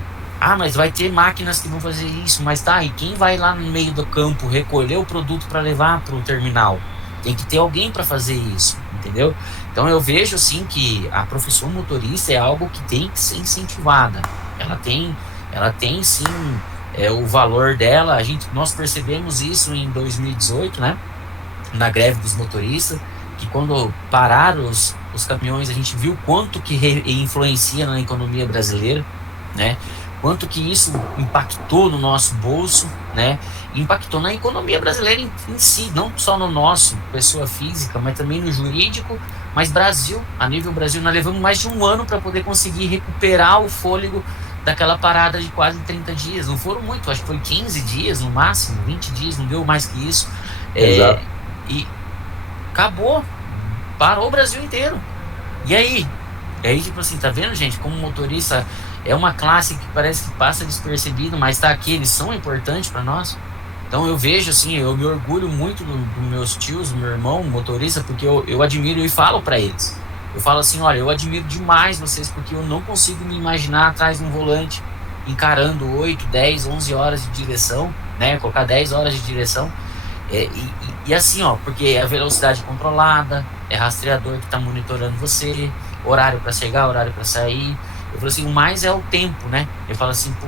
Mas vai ter máquinas que vão fazer isso, mas e quem vai lá no meio do campo recolher o produto para levar para o terminal? Tem que ter alguém para fazer isso, entendeu? Então eu vejo assim que a profissão motorista é algo que tem que ser incentivada. Ela tem sim o valor dela. Nós percebemos isso em 2018, né? Na greve dos motoristas, que quando pararam os caminhões, a gente viu quanto que influencia na economia brasileira, né? Quanto que isso impactou no nosso bolso, né? Impactou na economia brasileira em si, não só no nosso, pessoa física, mas também no jurídico. Mas a nível Brasil, nós levamos mais de um ano para poder conseguir recuperar o fôlego daquela parada de quase 30 dias. Não foram muito, acho que foi 15 dias no máximo, 20 dias, não deu mais que isso. Exato. E acabou, parou o Brasil inteiro. E aí, tipo assim, tá vendo, gente, como motorista é uma classe que parece que passa despercebido, mas tá aqui, eles são importantes para nós. Então eu vejo assim, eu me orgulho muito dos meus tios, meu irmão, motorista, porque eu admiro e falo para eles. Eu falo assim, olha, eu admiro demais vocês, porque eu não consigo me imaginar atrás de um volante, encarando 8, 10, 11 horas de direção, né? Colocar 10 horas de direção. E assim, ó, porque a velocidade controlada, é rastreador que tá monitorando você, horário para chegar, horário para sair. Eu falo assim, o mais é o tempo, né? Eu falo assim, pô,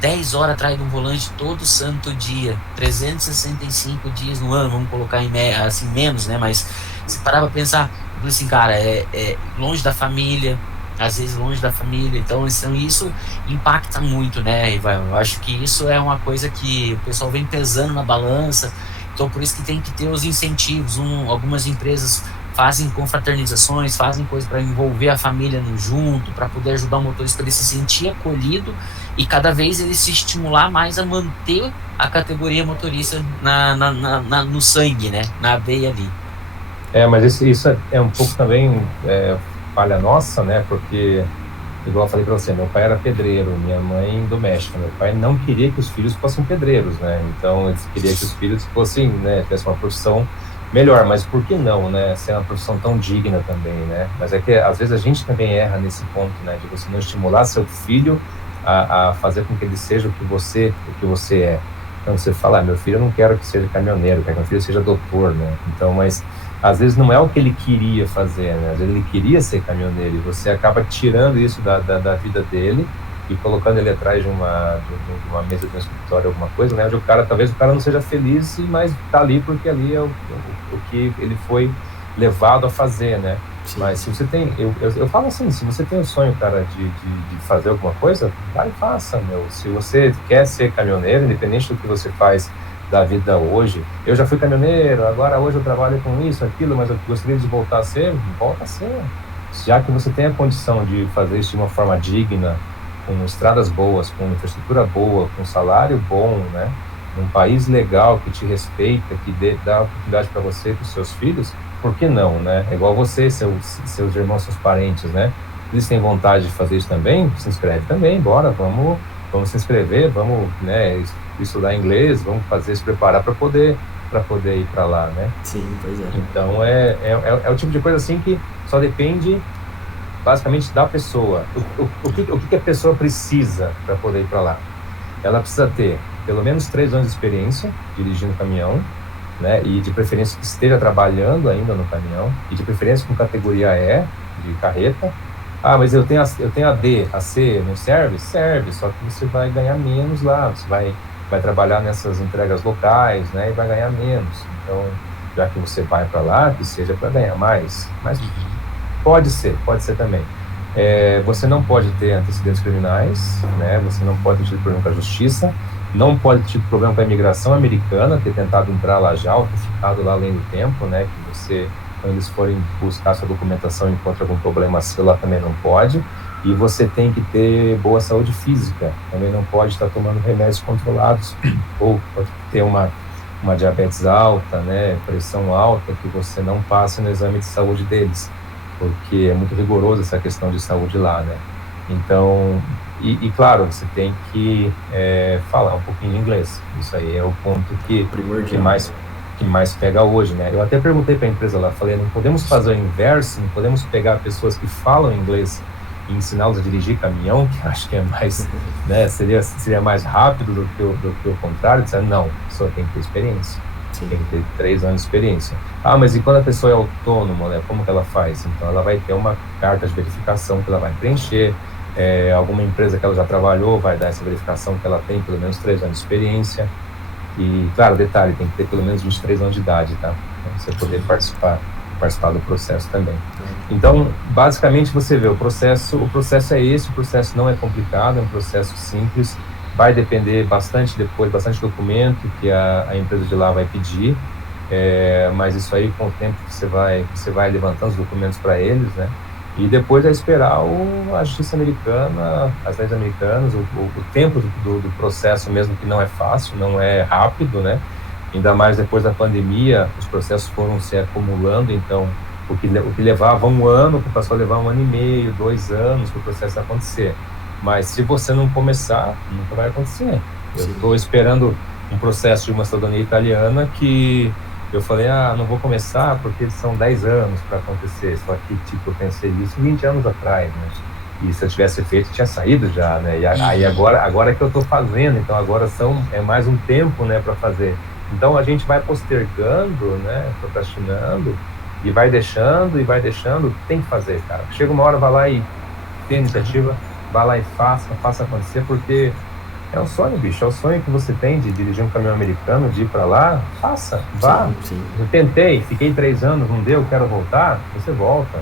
10 horas atrás de um volante todo santo dia, 365 dias no ano, vamos colocar assim, menos, né? Mas se parar pra pensar, eu falo assim, cara, longe da família, às vezes longe da família, então isso impacta muito, né, Ivan? Eu acho que isso é uma coisa que o pessoal vem pesando na balança, então por isso que tem que ter os incentivos. Algumas empresas fazem confraternizações, fazem coisas para envolver a família no junto, para poder ajudar o motorista para ele se sentir acolhido e cada vez ele se estimular mais a manter a categoria motorista no sangue, né, na veia ali. Mas isso é um pouco também falha nossa, né, porque, igual eu falei para você, meu pai era pedreiro, minha mãe doméstica, meu pai não queria que os filhos fossem pedreiros, né, então ele queria que os filhos fossem, né, tivessem uma profissão melhor, mas por que não, né, ser uma profissão tão digna também, né, mas é que às vezes a gente também erra nesse ponto, né, de você não estimular seu filho a fazer com que ele seja o que você é. Então você fala, meu filho eu não quero que seja caminhoneiro, quero que meu filho seja doutor, né, então, mas às vezes não é o que ele queria fazer, né, às vezes ele queria ser caminhoneiro e você acaba tirando isso da vida dele e colocando ele atrás de uma mesa de um escritório, alguma coisa, né, onde talvez o cara não seja feliz, mas tá ali porque ali é o que ele foi levado a fazer, né. Sim. Mas se você tem, eu falo assim, se você tem o sonho, cara, de fazer alguma coisa, vai e faça, meu. Se você quer ser caminhoneiro, independente do que você faz da vida hoje, eu já fui caminhoneiro, agora hoje eu trabalho com isso, aquilo, mas eu gostaria de voltar a ser, volta a ser. Já que você tem a condição de fazer isso de uma forma digna, com estradas boas, com infraestrutura boa, com salário bom, né? Num país legal que te respeita, que dá oportunidade para você e para os seus filhos, por que não, né? É igual você, seus irmãos, seus parentes, né? Eles têm vontade de fazer isso também, se inscreve também, bora, vamos se inscrever, vamos, né, estudar inglês, vamos se preparar para poder ir para lá, né? Sim, pois é. Então é o tipo de coisa assim que só depende basicamente da pessoa. O que a pessoa precisa para poder ir para lá? Ela precisa ter pelo menos 3 anos de experiência dirigindo caminhão, né? E de preferência que esteja trabalhando ainda no caminhão, e de preferência com categoria E, de carreta. Ah, mas eu tenho a D, a C, não serve? Serve, só que você vai ganhar menos lá, você vai trabalhar nessas entregas locais, né, e vai ganhar menos. Então, já que você vai para lá, que seja para ganhar mais. Mas pode ser também. Você não pode ter antecedentes criminais, né, você não pode ter problema com a justiça, não pode ter problema com a imigração americana, ter tentado entrar lá já, ou ter ficado lá além do tempo, né, que você, quando eles forem buscar sua documentação e encontrar algum problema seu lá, também não pode. E você tem que ter boa saúde física, também não pode estar tomando remédios controlados, ou pode ter uma diabetes alta, né, pressão alta, que você não passe no exame de saúde deles, porque é muito rigoroso essa questão de saúde lá, né. Então, e claro, você tem que falar um pouquinho de inglês, isso aí é o ponto que mais pega hoje, né. Eu até perguntei para a empresa lá, falei, não podemos fazer o inverso, não podemos pegar pessoas que falam inglês e ensiná-los a dirigir caminhão, que acho que é mais, né, seria mais rápido do que o contrário. Disseram, não, só tem que ter experiência. Sim. Tem que ter 3 anos de experiência. Ah, mas e quando a pessoa é autônoma, né, como que ela faz? Então ela vai ter uma carta de verificação que ela vai preencher, alguma empresa que ela já trabalhou vai dar essa verificação que ela tem pelo menos 3 anos de experiência. E, claro, detalhe, tem que ter pelo menos 23 anos de idade, tá? Pra você poder participar do processo também. Então, basicamente, você vê, o processo é esse, o processo não é complicado, é um processo simples, vai depender bastante documento que a empresa de lá vai pedir, mas isso aí, com o tempo, você vai levantando os documentos para eles, né? E depois é esperar a justiça americana, as leis americanas, o tempo do processo mesmo, que não é fácil, não é rápido, né? Ainda mais depois da pandemia, os processos foram se acumulando, então o que levava 1 ano passou a levar 1 ano e meio, 2 anos para o processo acontecer. Mas se você não começar, nunca vai acontecer. Eu estou esperando um processo de uma cidadania italiana que eu falei, não vou começar porque são 10 anos para acontecer. Só que, tipo, eu pensei isso 20 anos atrás, né? E se eu tivesse feito, tinha saído já, né? E aí agora é que eu estou fazendo, então agora é mais um tempo, né, para fazer. Então a gente vai postergando, né, procrastinando, e vai deixando, tem que fazer, cara. Chega uma hora, vai lá e tem iniciativa, vai lá e faça acontecer, porque é um sonho, bicho, é o sonho que você tem de dirigir um caminhão americano, de ir para lá, faça, vá. Sim. Eu tentei, fiquei 3 anos, não deu, quero voltar, você volta.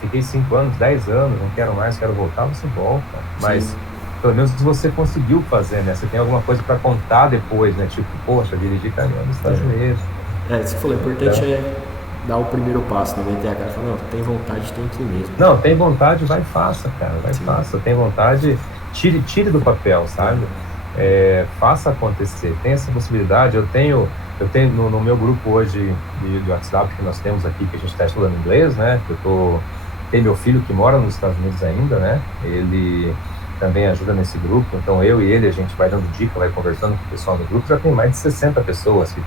Fiquei 5 anos, 10 anos, não quero mais, quero voltar, você volta. Mas pelo menos você conseguiu fazer, né? Você tem alguma coisa para contar depois, né? Tipo, poxa, dirigir caminhão nos Estados Unidos. Você falou, o importante é dar o primeiro passo, não meter a cara e falar, não, tem vontade, tem que ir mesmo. Não, tem vontade, vai e faça, cara, faça. Tem vontade, tire do papel, sabe? Faça acontecer, tem essa possibilidade. Eu tenho no meu grupo hoje de WhatsApp que nós temos aqui, que a gente está estudando inglês, né? Tem meu filho que mora nos Estados Unidos ainda, né? Ele também ajuda nesse grupo, então eu e ele, a gente vai dando dica, vai conversando com o pessoal do grupo. Já tem mais de 60 pessoas que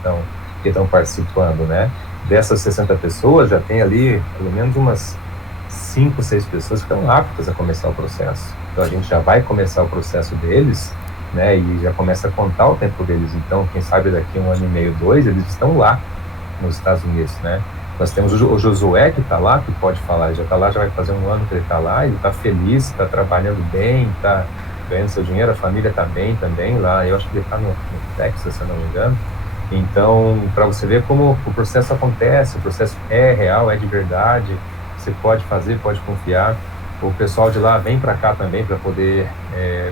estão participando, né? Dessas 60 pessoas, já tem ali pelo menos umas 5, 6 pessoas que estão aptas a começar o processo. Então a gente já vai começar o processo deles, né? E já começa a contar o tempo deles. Então, quem sabe daqui 1 ano e meio, 2, eles estão lá nos Estados Unidos, né? Nós temos o Josué que está lá, que pode falar, ele já está lá, já vai fazer 1 ano que ele está lá, ele está feliz, está trabalhando bem, está ganhando seu dinheiro, a família está bem também lá. Eu acho que ele está no Texas, se eu não me engano. Então, para você ver como o processo acontece, o processo é real, é de verdade, você pode fazer, pode confiar. O pessoal de lá vem para cá também para poder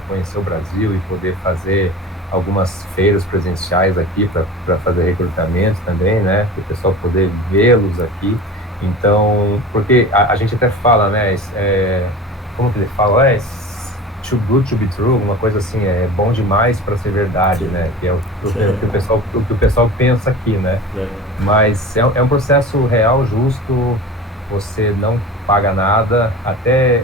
conhecer o Brasil e poder fazer algumas feiras presenciais aqui para fazer recrutamento também, né? Para o pessoal poder vê-los aqui. Então, porque a gente até fala, né? Como que ele fala? Too good to be true, uma coisa assim, é bom demais para ser verdade, né? Que é o que o pessoal pensa aqui, né? Mas é um processo real, justo. Você não paga nada. Até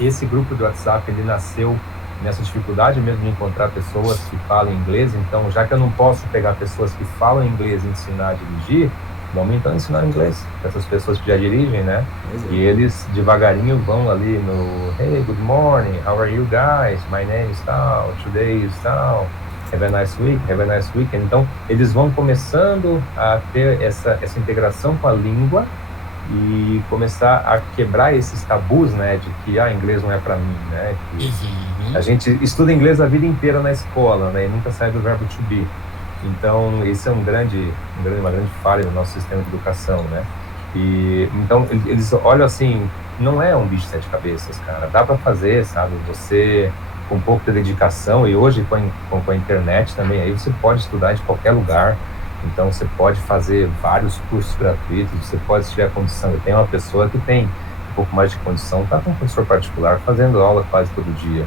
esse grupo do WhatsApp, ele nasceu nessa dificuldade mesmo de encontrar pessoas que falam inglês. Então, já que eu não posso pegar pessoas que falam inglês e ensinar a dirigir, vamos então ensinar inglês para essas pessoas que já dirigem, né? E eles devagarinho vão ali no Hey, good morning, how are you guys? My name is tal, today is tal, have a nice week, have a nice weekend. Então, eles vão começando a ter essa integração com a língua e começar a quebrar esses tabus, né, de que inglês não é para mim, né? Que a gente estuda inglês a vida inteira na escola, né, e nunca sai do verbo to be. Então, isso é uma grande falha no nosso sistema de educação, né? E então eles olham assim, não é um bicho de 7 cabeças, cara. Dá para fazer, sabe? Você com um pouco de dedicação, e hoje com a internet também, aí você pode estudar de qualquer lugar. Então, você pode fazer vários cursos gratuitos, você pode, se tiver condição. Eu tenho uma pessoa que tem um pouco mais de condição, está com um professor particular fazendo aula quase todo dia.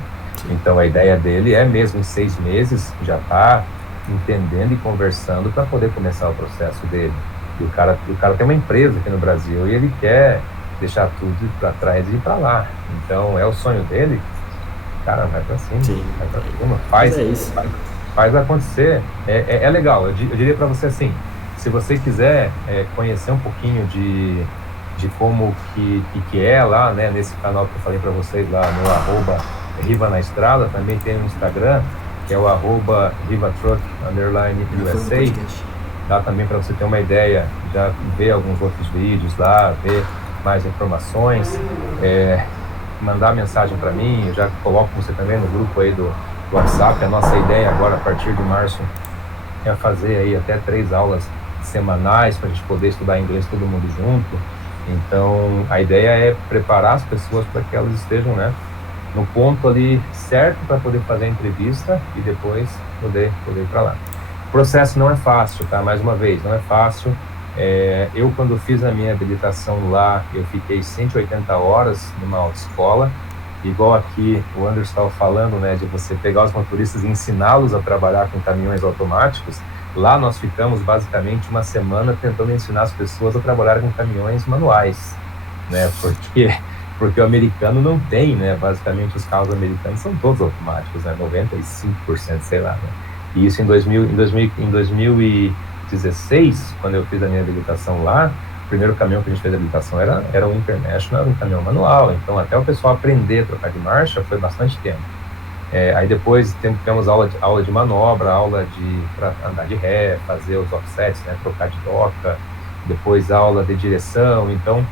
Então, a ideia dele é mesmo em 6 meses já está entendendo e conversando para poder começar o processo dele. E o cara tem uma empresa aqui no Brasil e ele quer deixar tudo para trás e ir para lá. Então, é o sonho dele. Cara, vai para cima. Sim. Vai para cima. Faz acontecer. É legal. Eu diria para você assim, se você quiser conhecer um pouquinho de como que é lá, né, nesse canal que eu falei para vocês lá no @Riva na Estrada, também tem um Instagram, que é o @RivaTruck_USA. Dá também para você ter uma ideia, já ver alguns outros vídeos lá, ver mais informações, mandar mensagem para mim. Eu já coloco você também no grupo aí do WhatsApp. A nossa ideia agora, a partir de março, é fazer aí até 3 aulas semanais para a gente poder estudar inglês todo mundo junto. Então, a ideia é preparar as pessoas para que elas estejam, né, no ponto ali certo para poder fazer a entrevista e depois poder ir para lá. O processo não é fácil, tá? Mais uma vez, não é fácil. Eu, quando fiz a minha habilitação lá, eu fiquei 180 horas numa autoescola. Igual aqui o Anderson estava falando, né, de você pegar os motoristas e ensiná-los a trabalhar com caminhões automáticos. Lá nós ficamos basicamente 1 semana tentando ensinar as pessoas a trabalhar com caminhões manuais, né, porque o americano não tem, né, basicamente os carros americanos são todos automáticos, né, 95%, sei lá, né. E isso em 2016, quando eu fiz a minha habilitação lá, o primeiro caminhão que a gente fez a habilitação era um International, era um caminhão manual. Então, até o pessoal aprender a trocar de marcha foi bastante tempo. Aí depois temos aula de manobra, para andar de ré, fazer os offsets, né, trocar de doca, depois aula de direção. Então,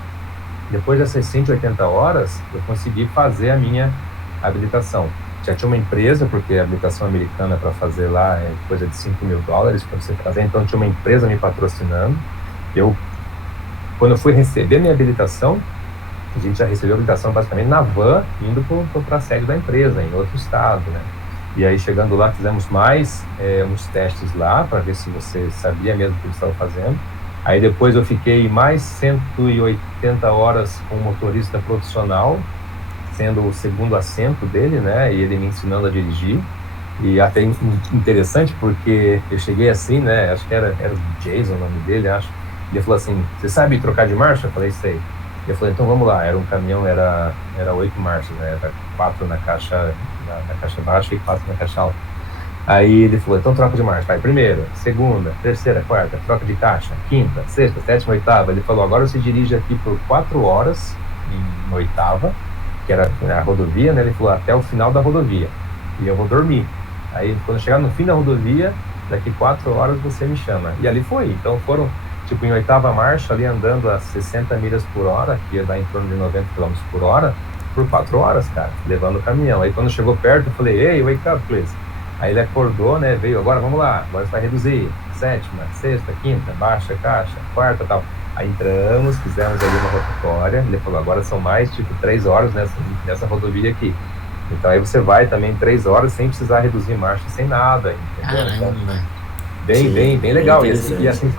depois dessas 180 horas, eu consegui fazer a minha habilitação. Já tinha uma empresa, porque a habilitação americana para fazer lá é coisa de $5.000 para você fazer, então tinha uma empresa me patrocinando. Quando eu fui receber minha habilitação, a gente já recebeu a habilitação basicamente na van, indo para a sede da empresa, em outro estado, né? E aí, chegando lá, fizemos mais uns testes lá, para ver se você sabia mesmo o que você estava fazendo. Aí, depois, eu fiquei mais 180 horas com o motorista profissional, sendo o segundo assento dele, né? E ele me ensinando a dirigir. E até interessante, porque eu cheguei assim, né? Acho que era o Jason o nome dele, acho. E ele falou assim, você sabe trocar de marcha? Eu falei, sei. E eu falei, então vamos lá. Era um caminhão, era 8 marchas, né? Era 4 na caixa baixa e 4 na caixa alta. Aí ele falou, então troca de marcha. Vai, primeira, segunda, terceira, quarta, troca de caixa, quinta, sexta, sétima, oitava. Ele falou, agora você dirige aqui por 4 horas em oitava, que era a rodovia, né? Ele falou, até o final da rodovia. E eu vou dormir. Aí, quando chegar no fim da rodovia, daqui 4 horas você me chama. E ali foi. Então foram, em oitava marcha, ali andando a 60 milhas por hora, que ia dar em torno de 90 km por hora, por 4 horas, cara, levando o caminhão. Aí quando chegou perto, eu falei, hey, wake up, please. Aí ele acordou, né, veio, agora vamos lá, agora você vai reduzir. Sétima, sexta, quinta, baixa caixa, quarta, tal. Aí entramos, fizemos ali uma rotatória, ele falou, agora são mais, 3 horas nessa rodovia aqui. Então aí você vai também 3 horas sem precisar reduzir marcha, sem nada, entendeu? Então, bem legal. E assim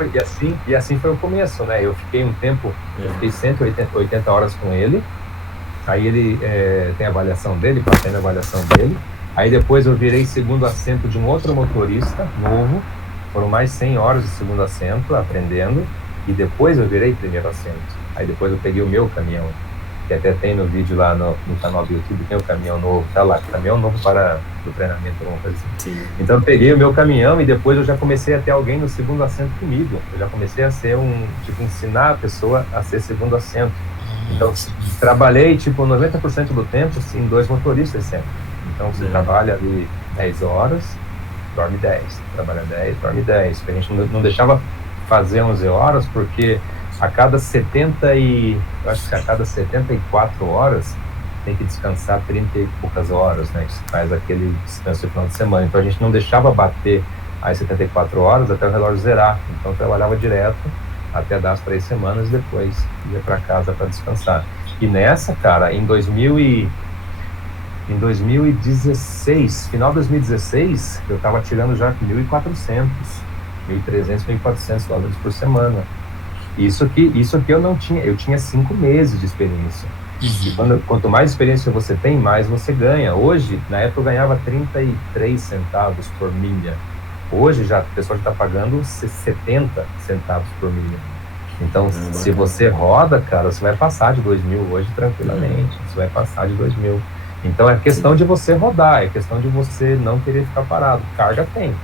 foi o começo, né? Eu fiquei um tempo, eu fiquei 180 horas com ele. Aí ele tem a avaliação dele, passei na avaliação dele. Aí depois eu virei segundo assento de um outro motorista novo. Foram mais 100 horas de segundo assento, aprendendo. E depois eu virei primeiro assento. Aí depois eu peguei o meu caminhão, que até tem no vídeo lá no canal do YouTube, tem o caminhão novo, tá lá, caminhão novo para o treinamento, alguma coisa assim. Sim. Então eu peguei o meu caminhão e depois eu já comecei a ter alguém no segundo assento comigo. Eu já comecei a ser ensinar a pessoa a ser segundo assento. Então, trabalhei, 90% do tempo em 2 motoristas sempre. Então, você trabalha ali 10 horas, dorme 10. Trabalha 10, dorme 10. A gente não deixava fazer 11 horas, porque a cada 74 horas, tem que descansar 30 e poucas horas, né? Isso faz aquele descanso no final de semana. Então, a gente não deixava bater as 74 horas até o relógio zerar. Então, eu trabalhava direto até dar as 3 semanas e depois ia para casa para descansar. E nessa, cara, em 2016, final de 2016, eu estava tirando já $1.400, $1.300, $1.400 por semana. Isso aqui eu não tinha, eu tinha 5 meses de experiência. E quanto mais experiência você tem, mais você ganha. Hoje, na época eu ganhava 33 centavos por milha. Hoje o pessoal já está pagando 70 centavos por milha. Então, se você roda, cara, você vai passar de 2.000 hoje tranquilamente. Você vai passar de 2.000. Então, é questão de você rodar, é questão de você não querer ficar parado. Carga tem,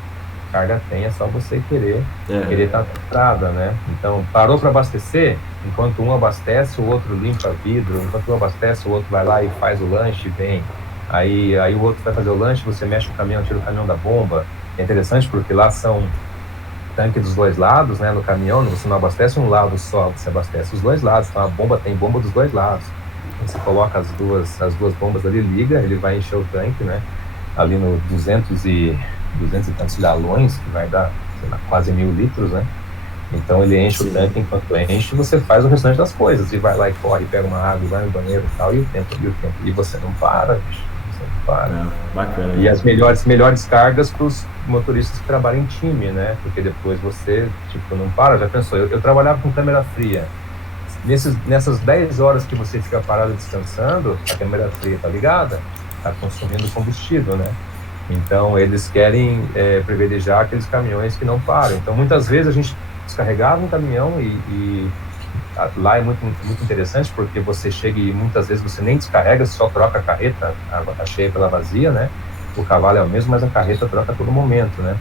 é só você querer estar na estrada, né? Então, parou para abastecer, enquanto um abastece, o outro limpa vidro, enquanto um abastece, o outro vai lá e faz o lanche e vem. Aí o outro vai fazer o lanche, você mexe o caminhão, tira o caminhão da bomba. É interessante porque lá são tanque dos 2 lados, né? No caminhão, você não abastece um lado só, você abastece os 2 lados. Então, a bomba tem bomba dos 2 lados. Você coloca as duas bombas ali, liga, ele vai encher o tanque, né? Ali no 200 e tantos galões, que vai dar, sei lá, quase 1.000 litros, né? Então ele enche o tanque, enquanto enche, você faz o restante das coisas, e vai lá e corre, pega uma água, vai no banheiro e tal, e o tempo, e você não para, bicho, você não para. Bacana. E as melhores cargas para os motoristas que trabalham em time, né? Porque depois você, não para, já pensou, eu trabalhava com câmera fria. Nessas 10 horas que você fica parado descansando, a câmera fria está ligada, está consumindo combustível, né? Então, eles querem privilegiar aqueles caminhões que não param. Então, muitas vezes a gente descarregava um caminhão e lá é muito, muito interessante, porque você chega e muitas vezes você nem descarrega, só troca a carreta, a cheia pela vazia, né? O cavalo é o mesmo, mas a carreta troca a todo momento, né?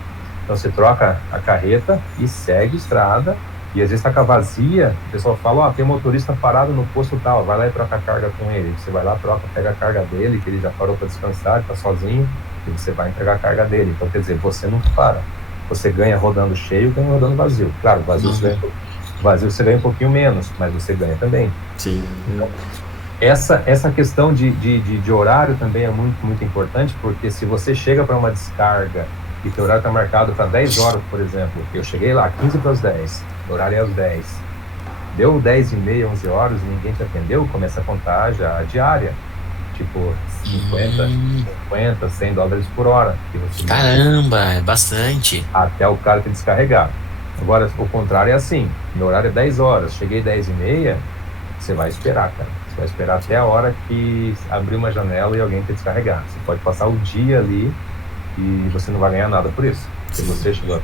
Então você troca a carreta e segue estrada, e às vezes está vazia, o pessoal fala, tem um motorista parado no posto tal, vai lá e troca a carga com ele. Você vai lá, troca, pega a carga dele, que ele já parou para descansar, está sozinho, e você vai entregar a carga dele. Então, quer dizer, você não para. Você ganha rodando cheio, ganha rodando vazio. Claro, vazio você ganha um pouquinho menos, mas você ganha também. Sim. Então, essa questão de horário também é muito, muito importante, porque se você chega para uma descarga e o horário está marcado para 10 horas, por exemplo, eu cheguei lá 15 para as 10, o horário é às 10, deu 10 e meia, 11 horas, ninguém te atendeu, começa a contar já a diária, tipo 50, 100 dólares por hora. Caramba, é bastante. Até o cara te descarregar. Agora, o contrário é assim, meu horário é 10 horas, cheguei 10 e meia, você vai esperar, cara. Você vai esperar até a hora que abrir uma janela e alguém te descarregar. Você pode passar o dia ali e você não vai ganhar nada por isso. Se você chegou a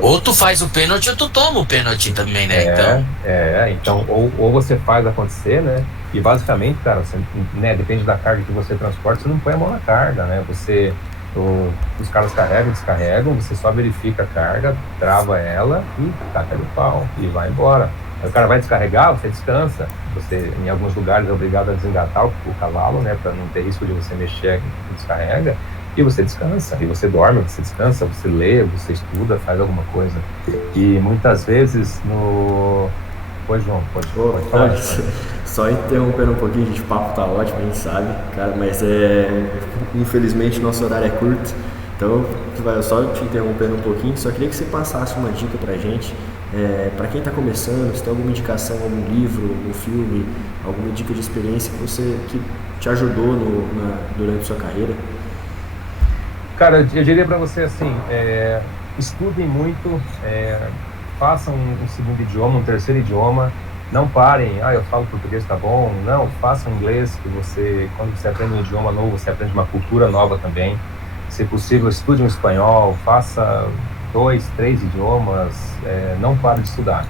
ou tu faz o pênalti ou tu toma o pênalti também, né? Então ou você faz acontecer, né? E basicamente, cara, você, né, depende da carga que você transporta, você não põe a mão na carga, né? Os caras carregam, descarregam, você só verifica a carga, trava ela e taca no pau e vai embora. Aí o cara vai descarregar, você descansa. Você, em alguns lugares, é obrigado a desengatar o cavalo, né, para não ter risco de você mexer e descarrega. E você descansa, e você dorme, você descansa, você lê, você estuda, faz alguma coisa. E muitas vezes Pois, João, pode falar. Só interrompendo um pouquinho, gente, o papo tá ótimo, a gente sabe, cara, mas infelizmente nosso horário é curto, então só te interrompendo um pouquinho, só queria que você passasse uma dica pra gente, para quem tá começando, se tem alguma indicação, algum livro, um filme, alguma dica de experiência que te ajudou durante a sua carreira. Cara, eu diria para você assim, estudem muito, façam um segundo idioma, um terceiro idioma, não parem, eu falo português, tá bom, não, façam inglês, que quando você aprende um idioma novo, você aprende uma cultura nova também, se possível, estude um espanhol, faça 2, 3 idiomas, não pare de estudar.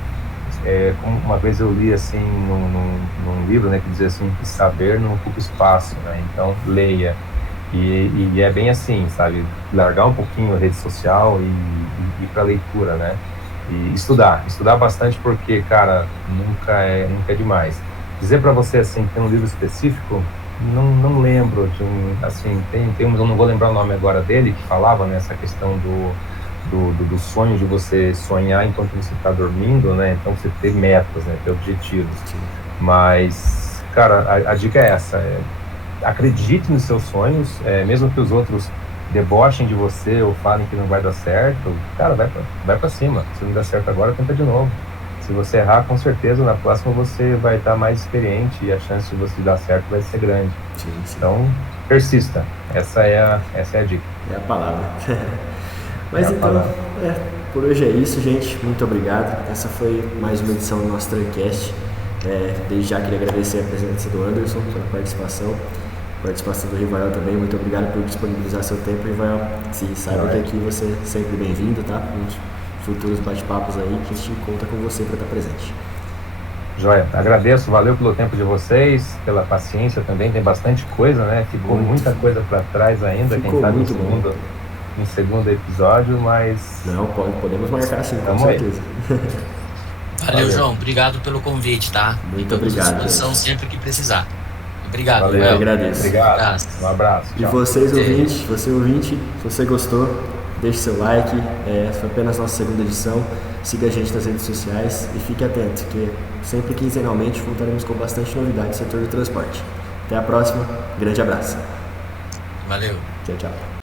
Como uma vez eu li assim num livro, né, que dizia assim, que saber não ocupa espaço, né, então leia. E é bem assim, sabe? Largar um pouquinho a rede social e ir para leitura, né? E estudar bastante, porque, cara, nunca é demais. Dizer para você assim, tem um livro específico, não lembro de assim, eu não vou lembrar o nome agora dele, que falava nessa questão do sonho, de você sonhar enquanto você está dormindo, né? Então você ter metas, né? Ter objetivos. Mas, cara, a dica é essa. Acredite nos seus sonhos, mesmo que os outros debochem de você ou falem que não vai dar certo, cara, vai pra cima. Se não der certo agora, tenta de novo. Se você errar, com certeza na próxima você vai estar mais experiente e a chance de você dar certo vai ser grande. Sim. Então, persista. Essa é a dica. É a palavra. Mas então, por hoje é isso, gente. Muito obrigado. Essa foi mais uma edição do nosso Truckcast. Desde já queria agradecer a presença do Anderson pela participação do Rivael também. Muito obrigado por disponibilizar seu tempo, Rivael. Saiba que aqui você é sempre bem-vindo, tá? Nos futuros bate-papos aí, que a gente conta com você para estar presente. Joia, agradeço, valeu pelo tempo de vocês, pela paciência também, tem bastante coisa, né? Ficou muita coisa para trás ainda, quem sabe no segundo episódio, mas... Não, podemos marcar sim, com certeza. Valeu, João, obrigado pelo convite, tá? Muito obrigado. À disposição sempre que precisar. Obrigado, valeu, eu agradeço. Obrigado. Um abraço. E vocês, ouvinte, se você gostou, deixe seu like. Foi apenas nossa segunda edição. Siga a gente nas redes sociais e fique atento, que sempre quinzenalmente voltaremos com bastante novidade no setor do transporte. Até a próxima. Grande abraço. Valeu. Tchau, tchau.